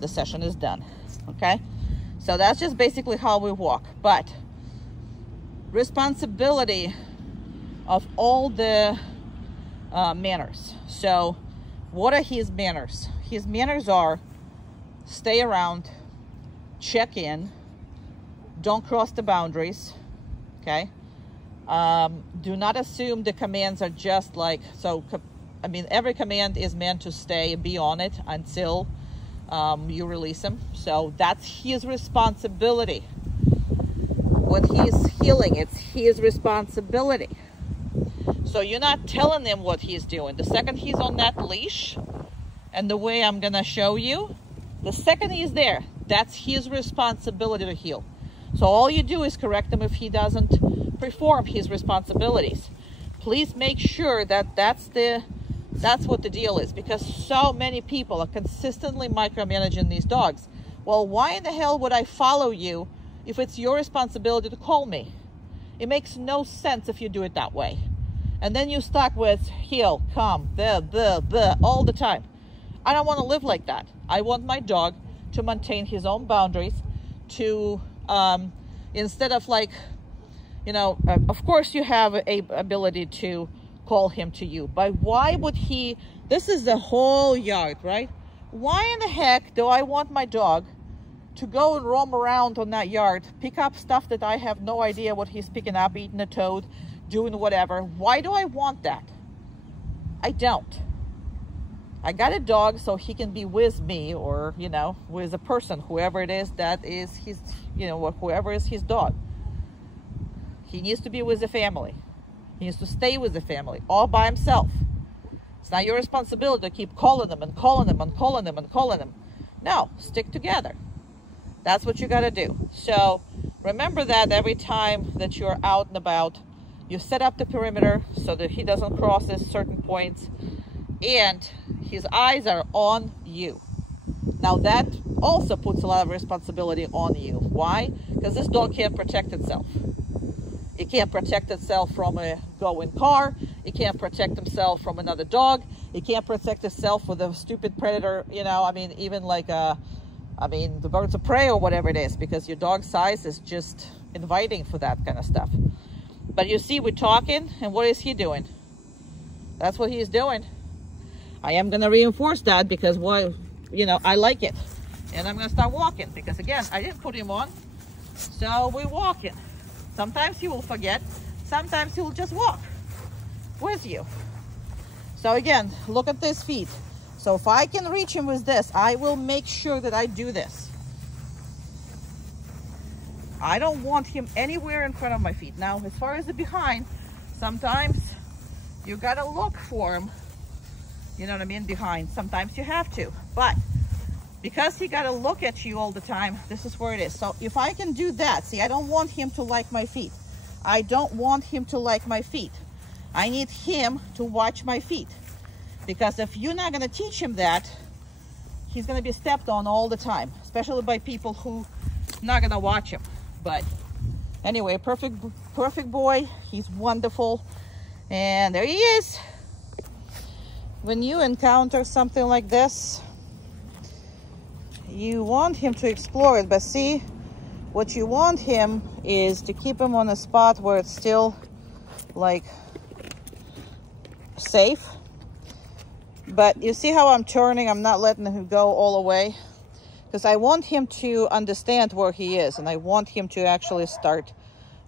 The session is done, okay? So that's just basically how we walk. But responsibility of all the manners. So what are his manners? His manners are stay around, check in, don't cross the boundaries, okay? Do not assume the commands are just like, so, I mean, every command is meant to stay, be on it until you release him. So that's his responsibility. What he's healing, it's his responsibility. So you're not telling him what he's doing. The second he's on that leash, and the way I'm gonna show you, the second he's there, that's his responsibility to heal. So all you do is correct him if he doesn't perform his responsibilities. Please make sure that that's what the deal is, because so many people are consistently micromanaging these dogs. Well, why in the hell would I follow you if it's your responsibility to call me? It makes no sense if you do it that way. And then you're stuck with heel, come, all the time. I don't want to live like that. I want my dog to maintain his own boundaries, to instead of like, you know, of course you have a ability to call him to you, but why would he, this is the whole yard, right? Why in the heck do I want my dog to go and roam around on that yard, pick up stuff that I have no idea what he's picking up, eating a toad, doing whatever? Why do I want that? I don't. I got a dog so he can be with me, or, you know, with a person, whoever it is that is his, you know, whoever is his dog. He needs to be with the family. He needs to stay with the family all by himself. It's not your responsibility to keep calling them and calling them and calling them and calling them. No, stick together. That's what you got to do. So remember that every time that you're out and about, you set up the perimeter so that he doesn't cross at certain points, and his eyes are on you. Now that also puts a lot of responsibility on you. Why? Because this dog can't protect itself. It can't protect itself from a going car. It can't protect himself from another dog. It can't protect itself with a stupid predator, you know, I mean, even like the birds of prey or whatever it is, because your dog's size is just inviting for that kind of stuff. But you see, we're talking, and what is he doing? That's what he's doing. I am going to reinforce that because, well, you know, I like it. And I'm going to start walking because, again, I didn't put him on. So we're walking. Sometimes he will forget. Sometimes he will just walk with you. So again, look at this feet. So if I can reach him with this, I will make sure that I do this. I don't want him anywhere in front of my feet. Now, as far as the behind, sometimes you gotta look for him. You know what I mean? Behind. Sometimes you have to. But because he gotta look at you all the time, this is where it is. So if I can do that, see, I don't want him to like my feet. I don't want him to like my feet. I need him to watch my feet. Because if you're not gonna teach him that, he's gonna be stepped on all the time, especially by people who not gonna watch him. But anyway, perfect boy. He's wonderful. And there he is. When you encounter something like this, you want him to explore it, but see, what you want him is to keep him on a spot where it's still like safe. But you see how I'm turning? I'm not letting him go all the way because I want him to understand where he is, and I want him to actually start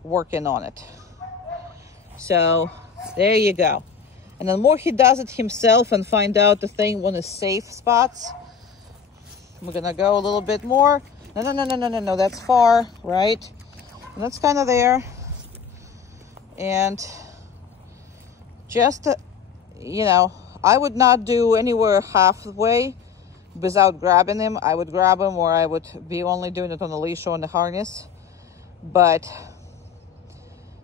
working on it. So There you go. And the more he does it himself and find out the thing on his safe spots, we're gonna go a little bit more. No, that's far, right? And that's kind of there. And just, you know, I would not do anywhere halfway without grabbing him. I would grab him, or I would be only doing it on the leash or on the harness. But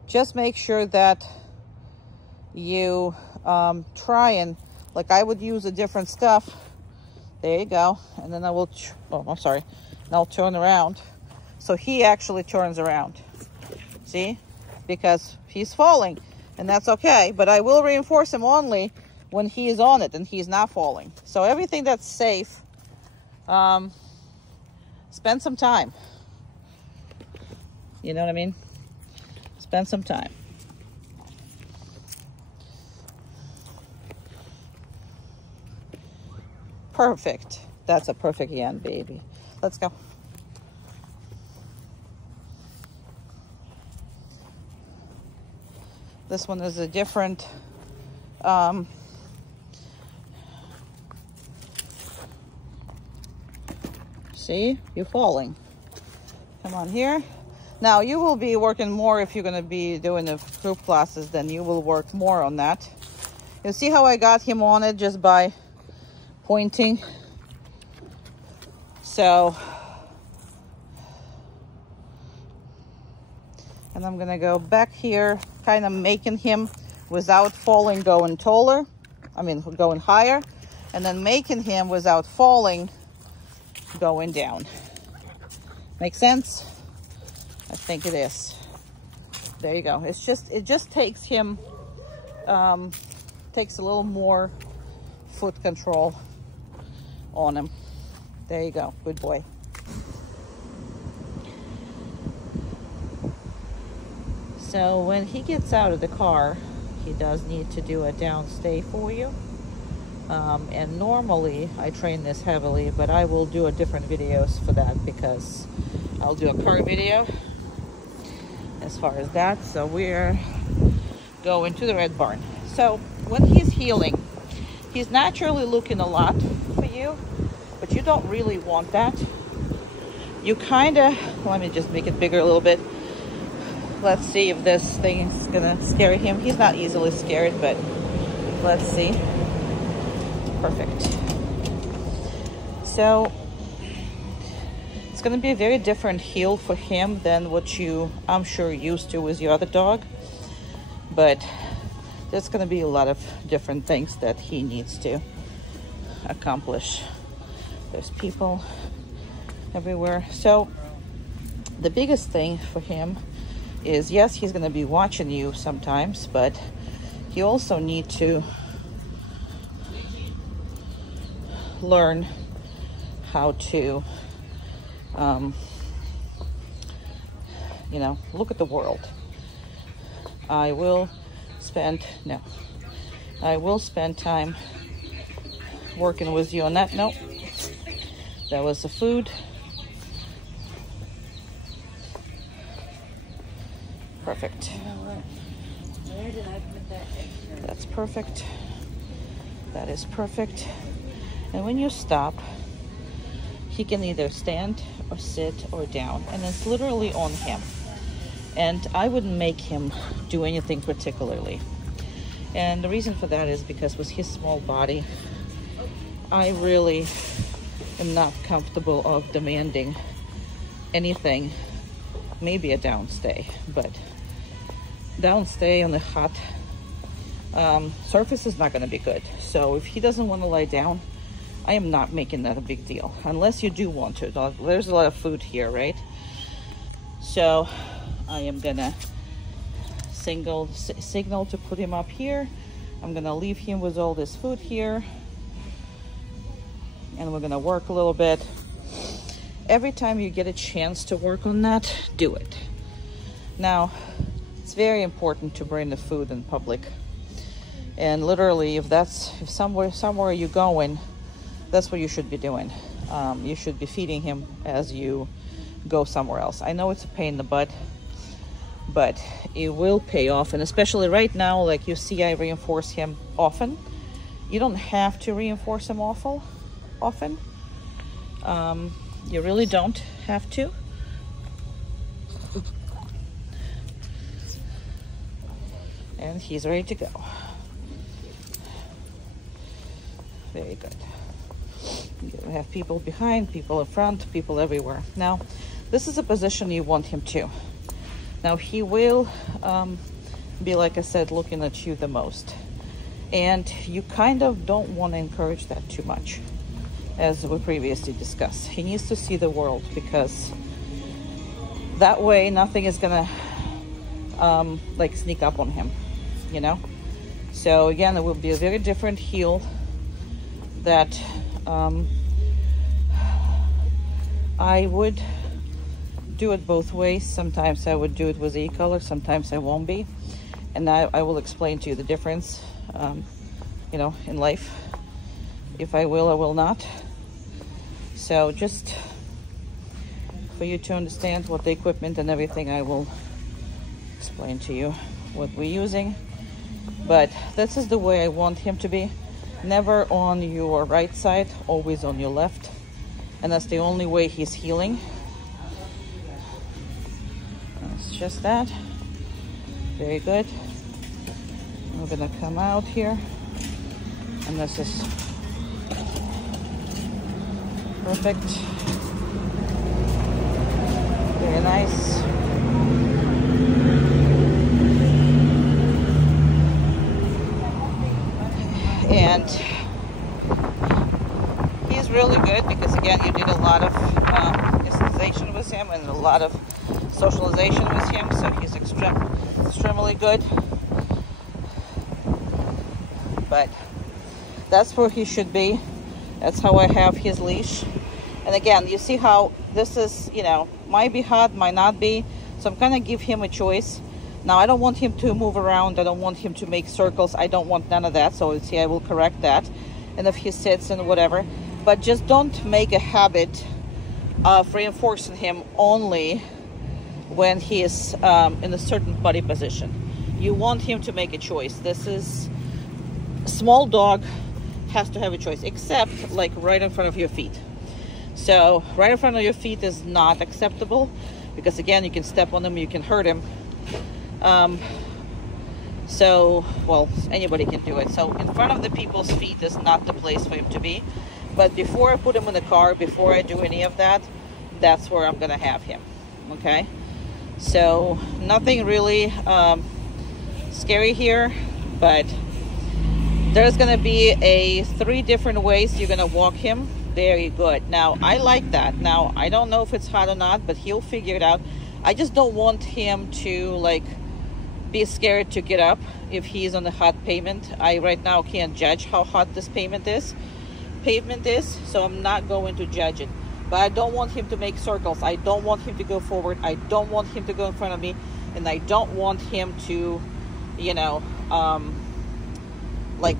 just make sure that you try and, like, I would use a different stuff. There you go. And then I will, oh, I'm sorry. And I'll turn around. So he actually turns around. See? Because he's falling, and that's okay. But I will reinforce him only when he is on it and he's not falling. So everything that's safe, spend some time. You know what I mean? Spend some time. Perfect. That's a perfect yan, baby. Let's go. This one is a different, see, you're falling. Come on here. Now you will be working more if you're going to be doing the group classes, then you will work more on that. You see how I got him on it just by pointing? So, and I'm gonna go back here, kind of making him without falling, going taller. I mean, going higher, and then making him without falling, going down. Make sense? I think it is. There you go. It's just, it just takes him, takes a little more foot control on him. There you go. Good boy. So when he gets out of the car, he does need to do a down stay for you. And normally I train this heavily, but I will do a different videos for that, because I'll do a car video as far as that. So we're going to the red barn. So when he's healing, he's naturally looking a lot for you, but you don't really want that. You kind of, let me just make it bigger a little bit. Let's see if this thing is gonna scare him. He's not easily scared, but let's see. Perfect. So it's gonna be a very different heel for him than what you, I'm sure, used to with your other dog. But there's gonna be a lot of different things that he needs to accomplish. There's people everywhere. So the biggest thing for him is, yes, he's going to be watching you sometimes, but he also needs to learn how to, you know, look at the world. I will spend time working with you on that. Nope. That was the food. Perfect. Where did I put that extra? That's perfect. That is perfect. And when you stop, he can either stand or sit or down, and it's literally on him. And I wouldn't make him do anything particularly. And the reason for that is because with his small body, I really am not comfortable of demanding anything. Maybe a downstay, but downstay on the hot surface is not going to be good. So if he doesn't want to lie down, I am not making that a big deal, unless you do want to. There's a lot of food here, right? So I am gonna signal to put him up here. I'm gonna leave him with all this food here, and we're gonna work a little bit. Every time you get a chance to work on that, do it. Now, it's very important to bring the food in public. And literally, if somewhere you're going, that's what you should be doing. You should be feeding him as you go somewhere else. I know it's a pain in the butt, but it will pay off. And especially right now, like you see, I reinforce him often. You don't have to reinforce him often. You really don't have to. And he's ready to go. Very good. You have people behind, people in front, people everywhere. Now, this is a position you want him to. Now, he will be, like I said, looking at you the most. And you kind of don't want to encourage that too much, as we previously discussed. He needs to see the world, because that way nothing is gonna like sneak up on him, you know? So again, it will be a very different heel that I would do it both ways. Sometimes I would do it with e-collar, sometimes I won't be. And I will explain to you the difference, you know, in life. If I will, I will not. So just for you to understand what the equipment and everything, I will explain to you what we're using. But this is the way I want him to be. Never on your right side, always on your left. And that's the only way he's healing. It's just that. Very good. We're gonna come out here. And this is perfect. Very nice. And he's really good because, again, you did a lot of socialization with him and a lot of socialization with him, so he's extremely good. But that's where he should be. That's how I have his leash. And again, you see how this is, you know, might be hot, might not be. So I'm gonna give him a choice. Now, I don't want him to move around. I don't want him to make circles. I don't want none of that. So see, I will correct that. And if he sits and whatever, but just don't make a habit of reinforcing him only when he is in a certain body position. You want him to make a choice. This is small dog has to have a choice, except like right in front of your feet. So right in front of your feet is not acceptable because, again, you can step on him, you can hurt him. So, well, anybody can do it. So in front of the people's feet is not the place for him to be. But before I put him in the car, before I do any of that, that's where I'm gonna have him. Okay, so nothing really scary here, but there's gonna be 3 different ways you're gonna walk him. Very good. Now, I like that. Now, I don't know if it's hot or not, but he'll figure it out. I just don't want him to, like, be scared to get up if he's on the hot pavement. I right now can't judge how hot this pavement is, so I'm not going to judge it. But I don't want him to make circles. I don't want him to go forward. I don't want him to go in front of me. And I don't want him to, you know, like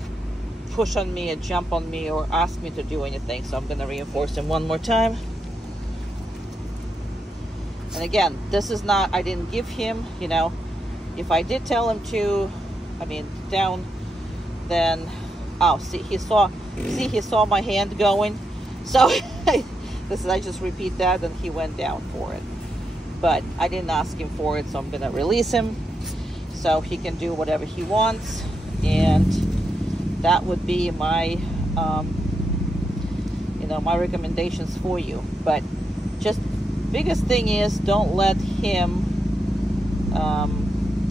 push on me and jump on me or ask me to do anything. So I'm going to reinforce him one more time. And again, this is not, I didn't give him, you know, if I did tell him to, I mean, down, then, oh, see, he saw my hand going. So I just repeat that, and he went down for it. But I didn't ask him for it, so I'm gonna release him so he can do whatever he wants. And that would be my, you know, my recommendations for you. But just biggest thing is don't let him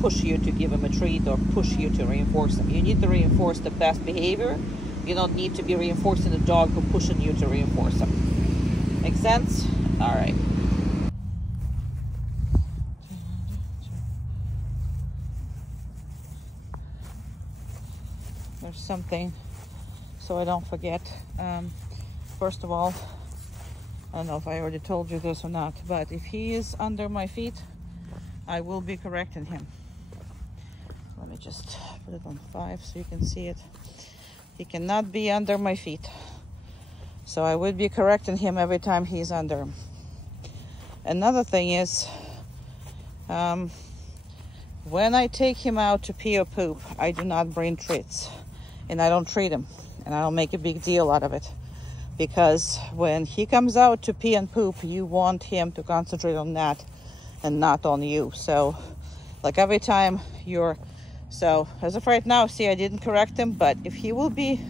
push you to give him a treat or push you to reinforce him. You need to reinforce the best behavior. You don't need to be reinforcing the dog who pushing you to reinforce him. Make sense? All right. There's something, so I don't forget. First of all, I don't know if I already told you this or not, but if he is under my feet, I will be correcting him. Let me just put it on 5 so you can see it. He cannot be under my feet. So I would be correcting him every time he's under. Another thing is, When I take him out to pee or poop, I do not bring treats, and I don't treat him, and I don't make a big deal out of it, because when he comes out to pee and poop, you want him to concentrate on that and not on you. So like every time so as of right now, see, I didn't correct him, but if he will be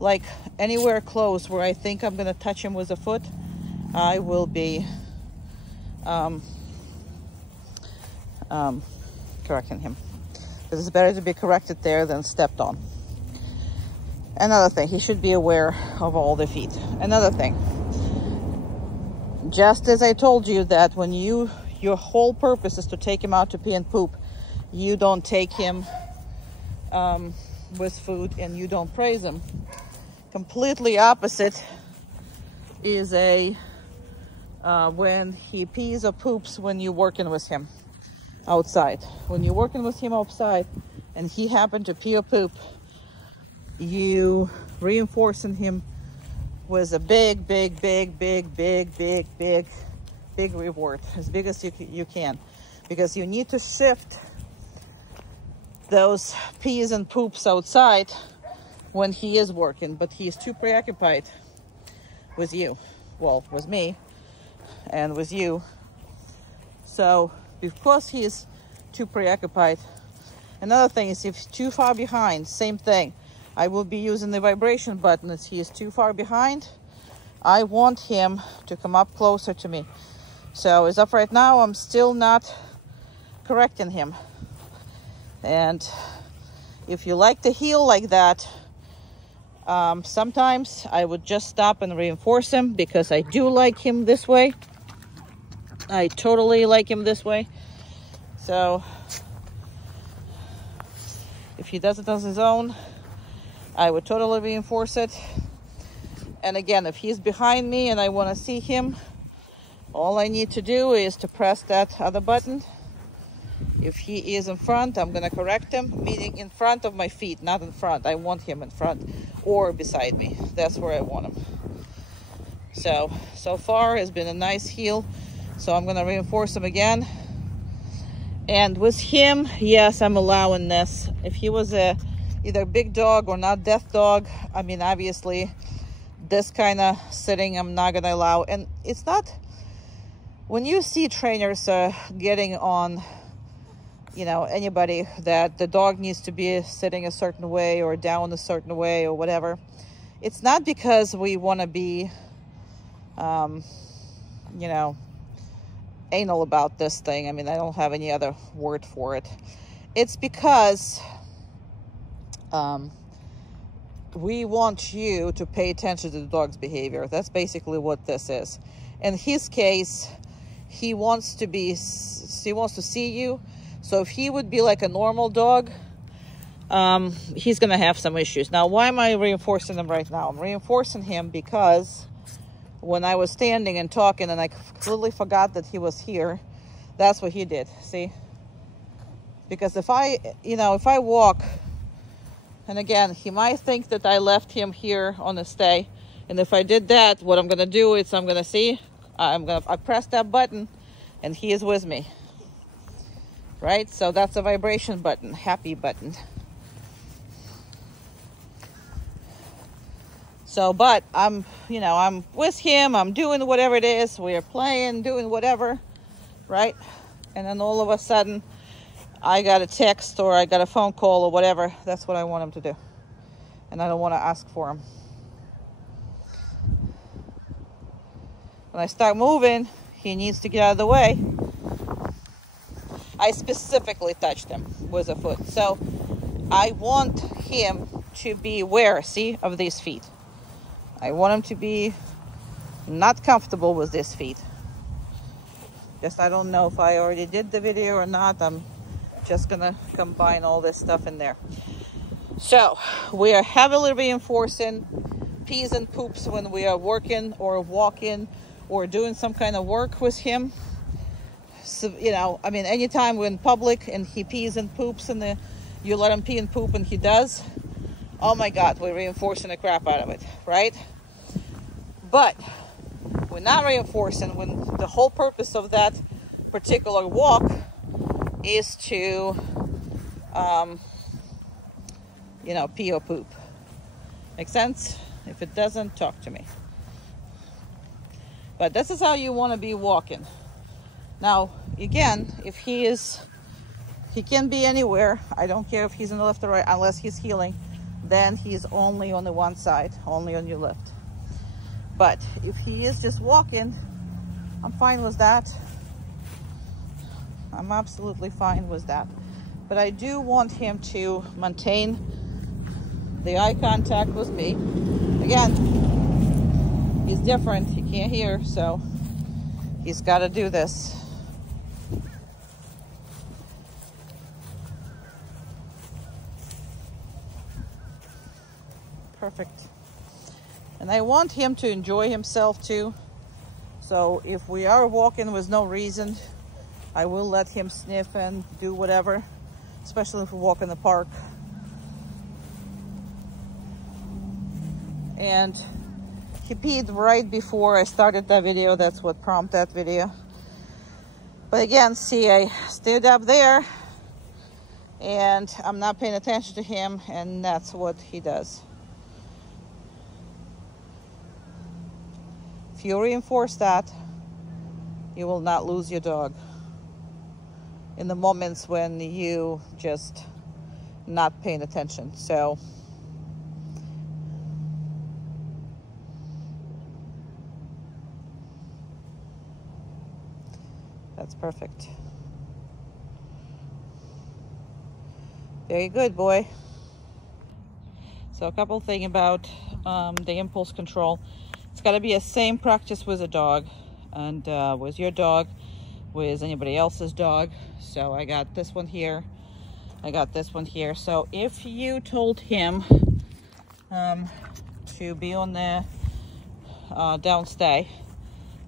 like anywhere close where I think I'm gonna touch him with a foot, I will be correcting him, because it's better to be corrected there than stepped on. Another thing, he should be aware of all the feet. Another thing, just as I told you that when your whole purpose is to take him out to pee and poop, you don't take him with food and you don't praise him. Completely opposite is when he pees or poops when you're working with him outside. When you're working with him outside and he happened to pee or poop, you reinforcing him with a big reward, as big as you can, because you need to shift those pees and poops outside when he is working, but he is too preoccupied with you, well, with me and with you. So because he is too preoccupied, another thing is, if he's too far behind, same thing, I will be using the vibration button. If he is too far behind, I want him to come up closer to me. So as of right now, I'm still not correcting him. And if you like to heel like that, sometimes I would just stop and reinforce him, because I do like him this way. I totally like him this way. So if he does it on his own, I would totally reinforce it. And again, if he's behind me and I want to see him, all I need to do is to press that other button. If he is in front, I'm going to correct him, meaning in front of my feet, not in front. I want him in front or beside me. That's where I want him. So far it's been a nice heel. So I'm going to reinforce him again. And with him, yes, I'm allowing this. If he was either a big dog or not death dog, I mean, obviously this kind of sitting I'm not going to allow. And it's not, when you see trainers getting on, you know, anybody that the dog needs to be sitting a certain way or down a certain way or whatever, it's not because we want to be, you know, anal about this thing. I mean, I don't have any other word for it. It's because we want you to pay attention to the dog's behavior. That's basically what this is. In his case, he wants to see you. So if he would be like a normal dog, he's gonna have some issues. Now, why am I reinforcing him right now? I'm reinforcing him because when I was standing and talking and I completely forgot that he was here, that's what he did, see? Because if I walk, and again, he might think that I left him here on a stay, and if I did that, what I'm gonna do is I press that button and he is with me, right? So that's a vibration button, happy button. So, but I'm with him, I'm doing whatever it is, we are playing, doing whatever, right? And then all of a sudden, I got a text or I got a phone call or whatever. That's what I want him to do. And I don't want to ask for him. When I start moving, he needs to get out of the way. I specifically touched him with a foot. So I want him to be aware, see, of these feet. I want him to be not comfortable with these feet. Just, I don't know if I already did the video or not. I'm just gonna combine all this stuff in there. So we are heavily reinforcing pees and poops when we are working or walking or doing some kind of work with him. So, I mean, anytime we're in public and he pees and poops and you let him pee and poop and he does, oh my God, we're reinforcing the crap out of it, right? But we're not reinforcing when the whole purpose of that particular walk is to, you know, pee or poop. Make sense? If it doesn't, talk to me. But this is how you want to be walking. Now, again, if he can be anywhere. I don't care if he's in the left or right, unless he's healing. Then he's only on the one side, only on your left. But if he is just walking, I'm fine with that. I'm absolutely fine with that. But I do want him to maintain the eye contact with me. Again, he's different. He can't hear, so he's got to do this. Perfect. And I want him to enjoy himself too. So if we are walking with no reason, I will let him sniff and do whatever, especially if we walk in the park. And he peed right before I started that video. That's what prompted that video. But again, see, I stood up there and I'm not paying attention to him, and that's what he does. If you reinforce that, you will not lose your dog in the moments when you just not paying attention. So that's perfect. Very good, boy. So a couple things about the impulse control. It's got to be the same practice with a dog and with your dog, with anybody else's dog. So I got this one here. I got this one here. So if you told him to be on the downstay,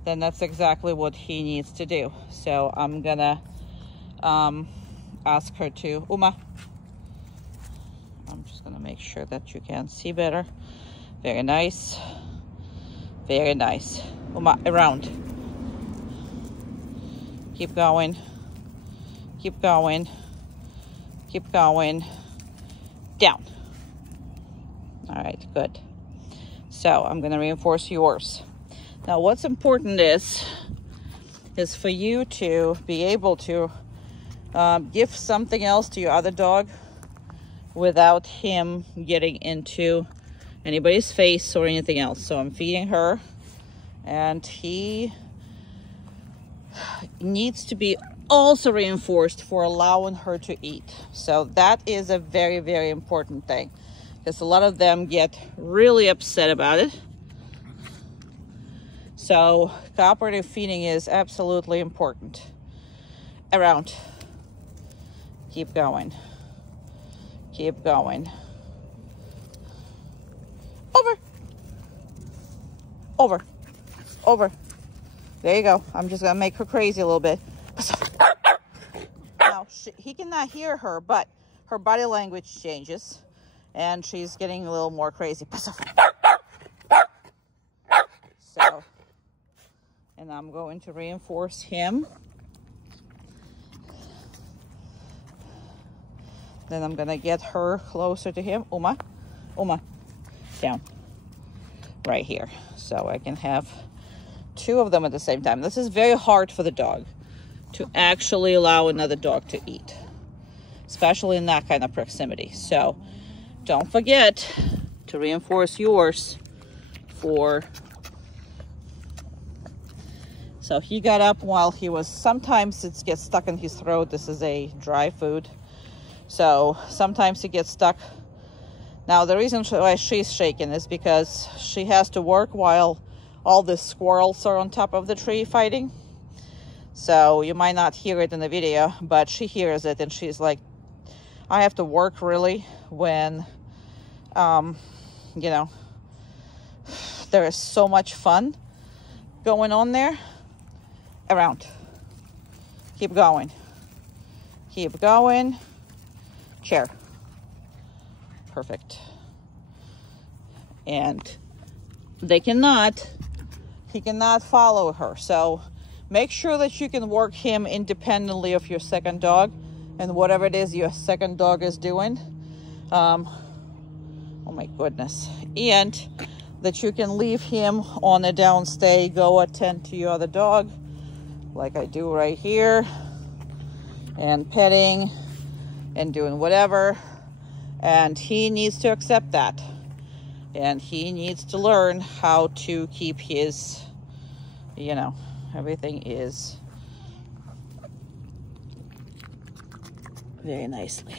then that's exactly what he needs to do. So I'm gonna ask her to, Uma. I'm just gonna make sure that you can see better. Very nice. Very nice. Uma, around. Keep going. Keep going. Keep going. Down. All right, good. So I'm gonna reinforce yours. Now what's important is for you to be able to give something else to your other dog without him getting into anybody's face or anything else. So I'm feeding her, and he needs to be also reinforced for allowing her to eat. So that is a very, very important thing, because a lot of them get really upset about it. So cooperative feeding is absolutely important. Around. Keep going. Keep going. Over. Over. Over. There you go. I'm just going to make her crazy a little bit. Now, he cannot hear her, but her body language changes, and she's getting a little more crazy. So, and I'm going to reinforce him. Then I'm going to get her closer to him. Uma. Uma. Down. Right here. So I can have two of them at the same time. This is very hard for the dog to actually allow another dog to eat, especially in that kind of proximity. So don't forget to reinforce yours for... So he got up while he was, sometimes it gets stuck in his throat. This is a dry food. So sometimes he gets stuck. Now the reason why she's shaking is because she has to work while all the squirrels are on top of the tree fighting. So you might not hear it in the video, but she hears it, and she's like, I have to work really when, you know, there is so much fun going on there. Around. Keep going. Keep going. Chair. Perfect. And he cannot follow her. So make sure that you can work him independently of your second dog and whatever it is your second dog is doing. Oh my goodness. And that you can leave him on a downstay, go attend to your other dog, like I do right here, and petting and doing whatever. And he needs to accept that. And he needs to learn how to keep his, you know, everything is very nicely.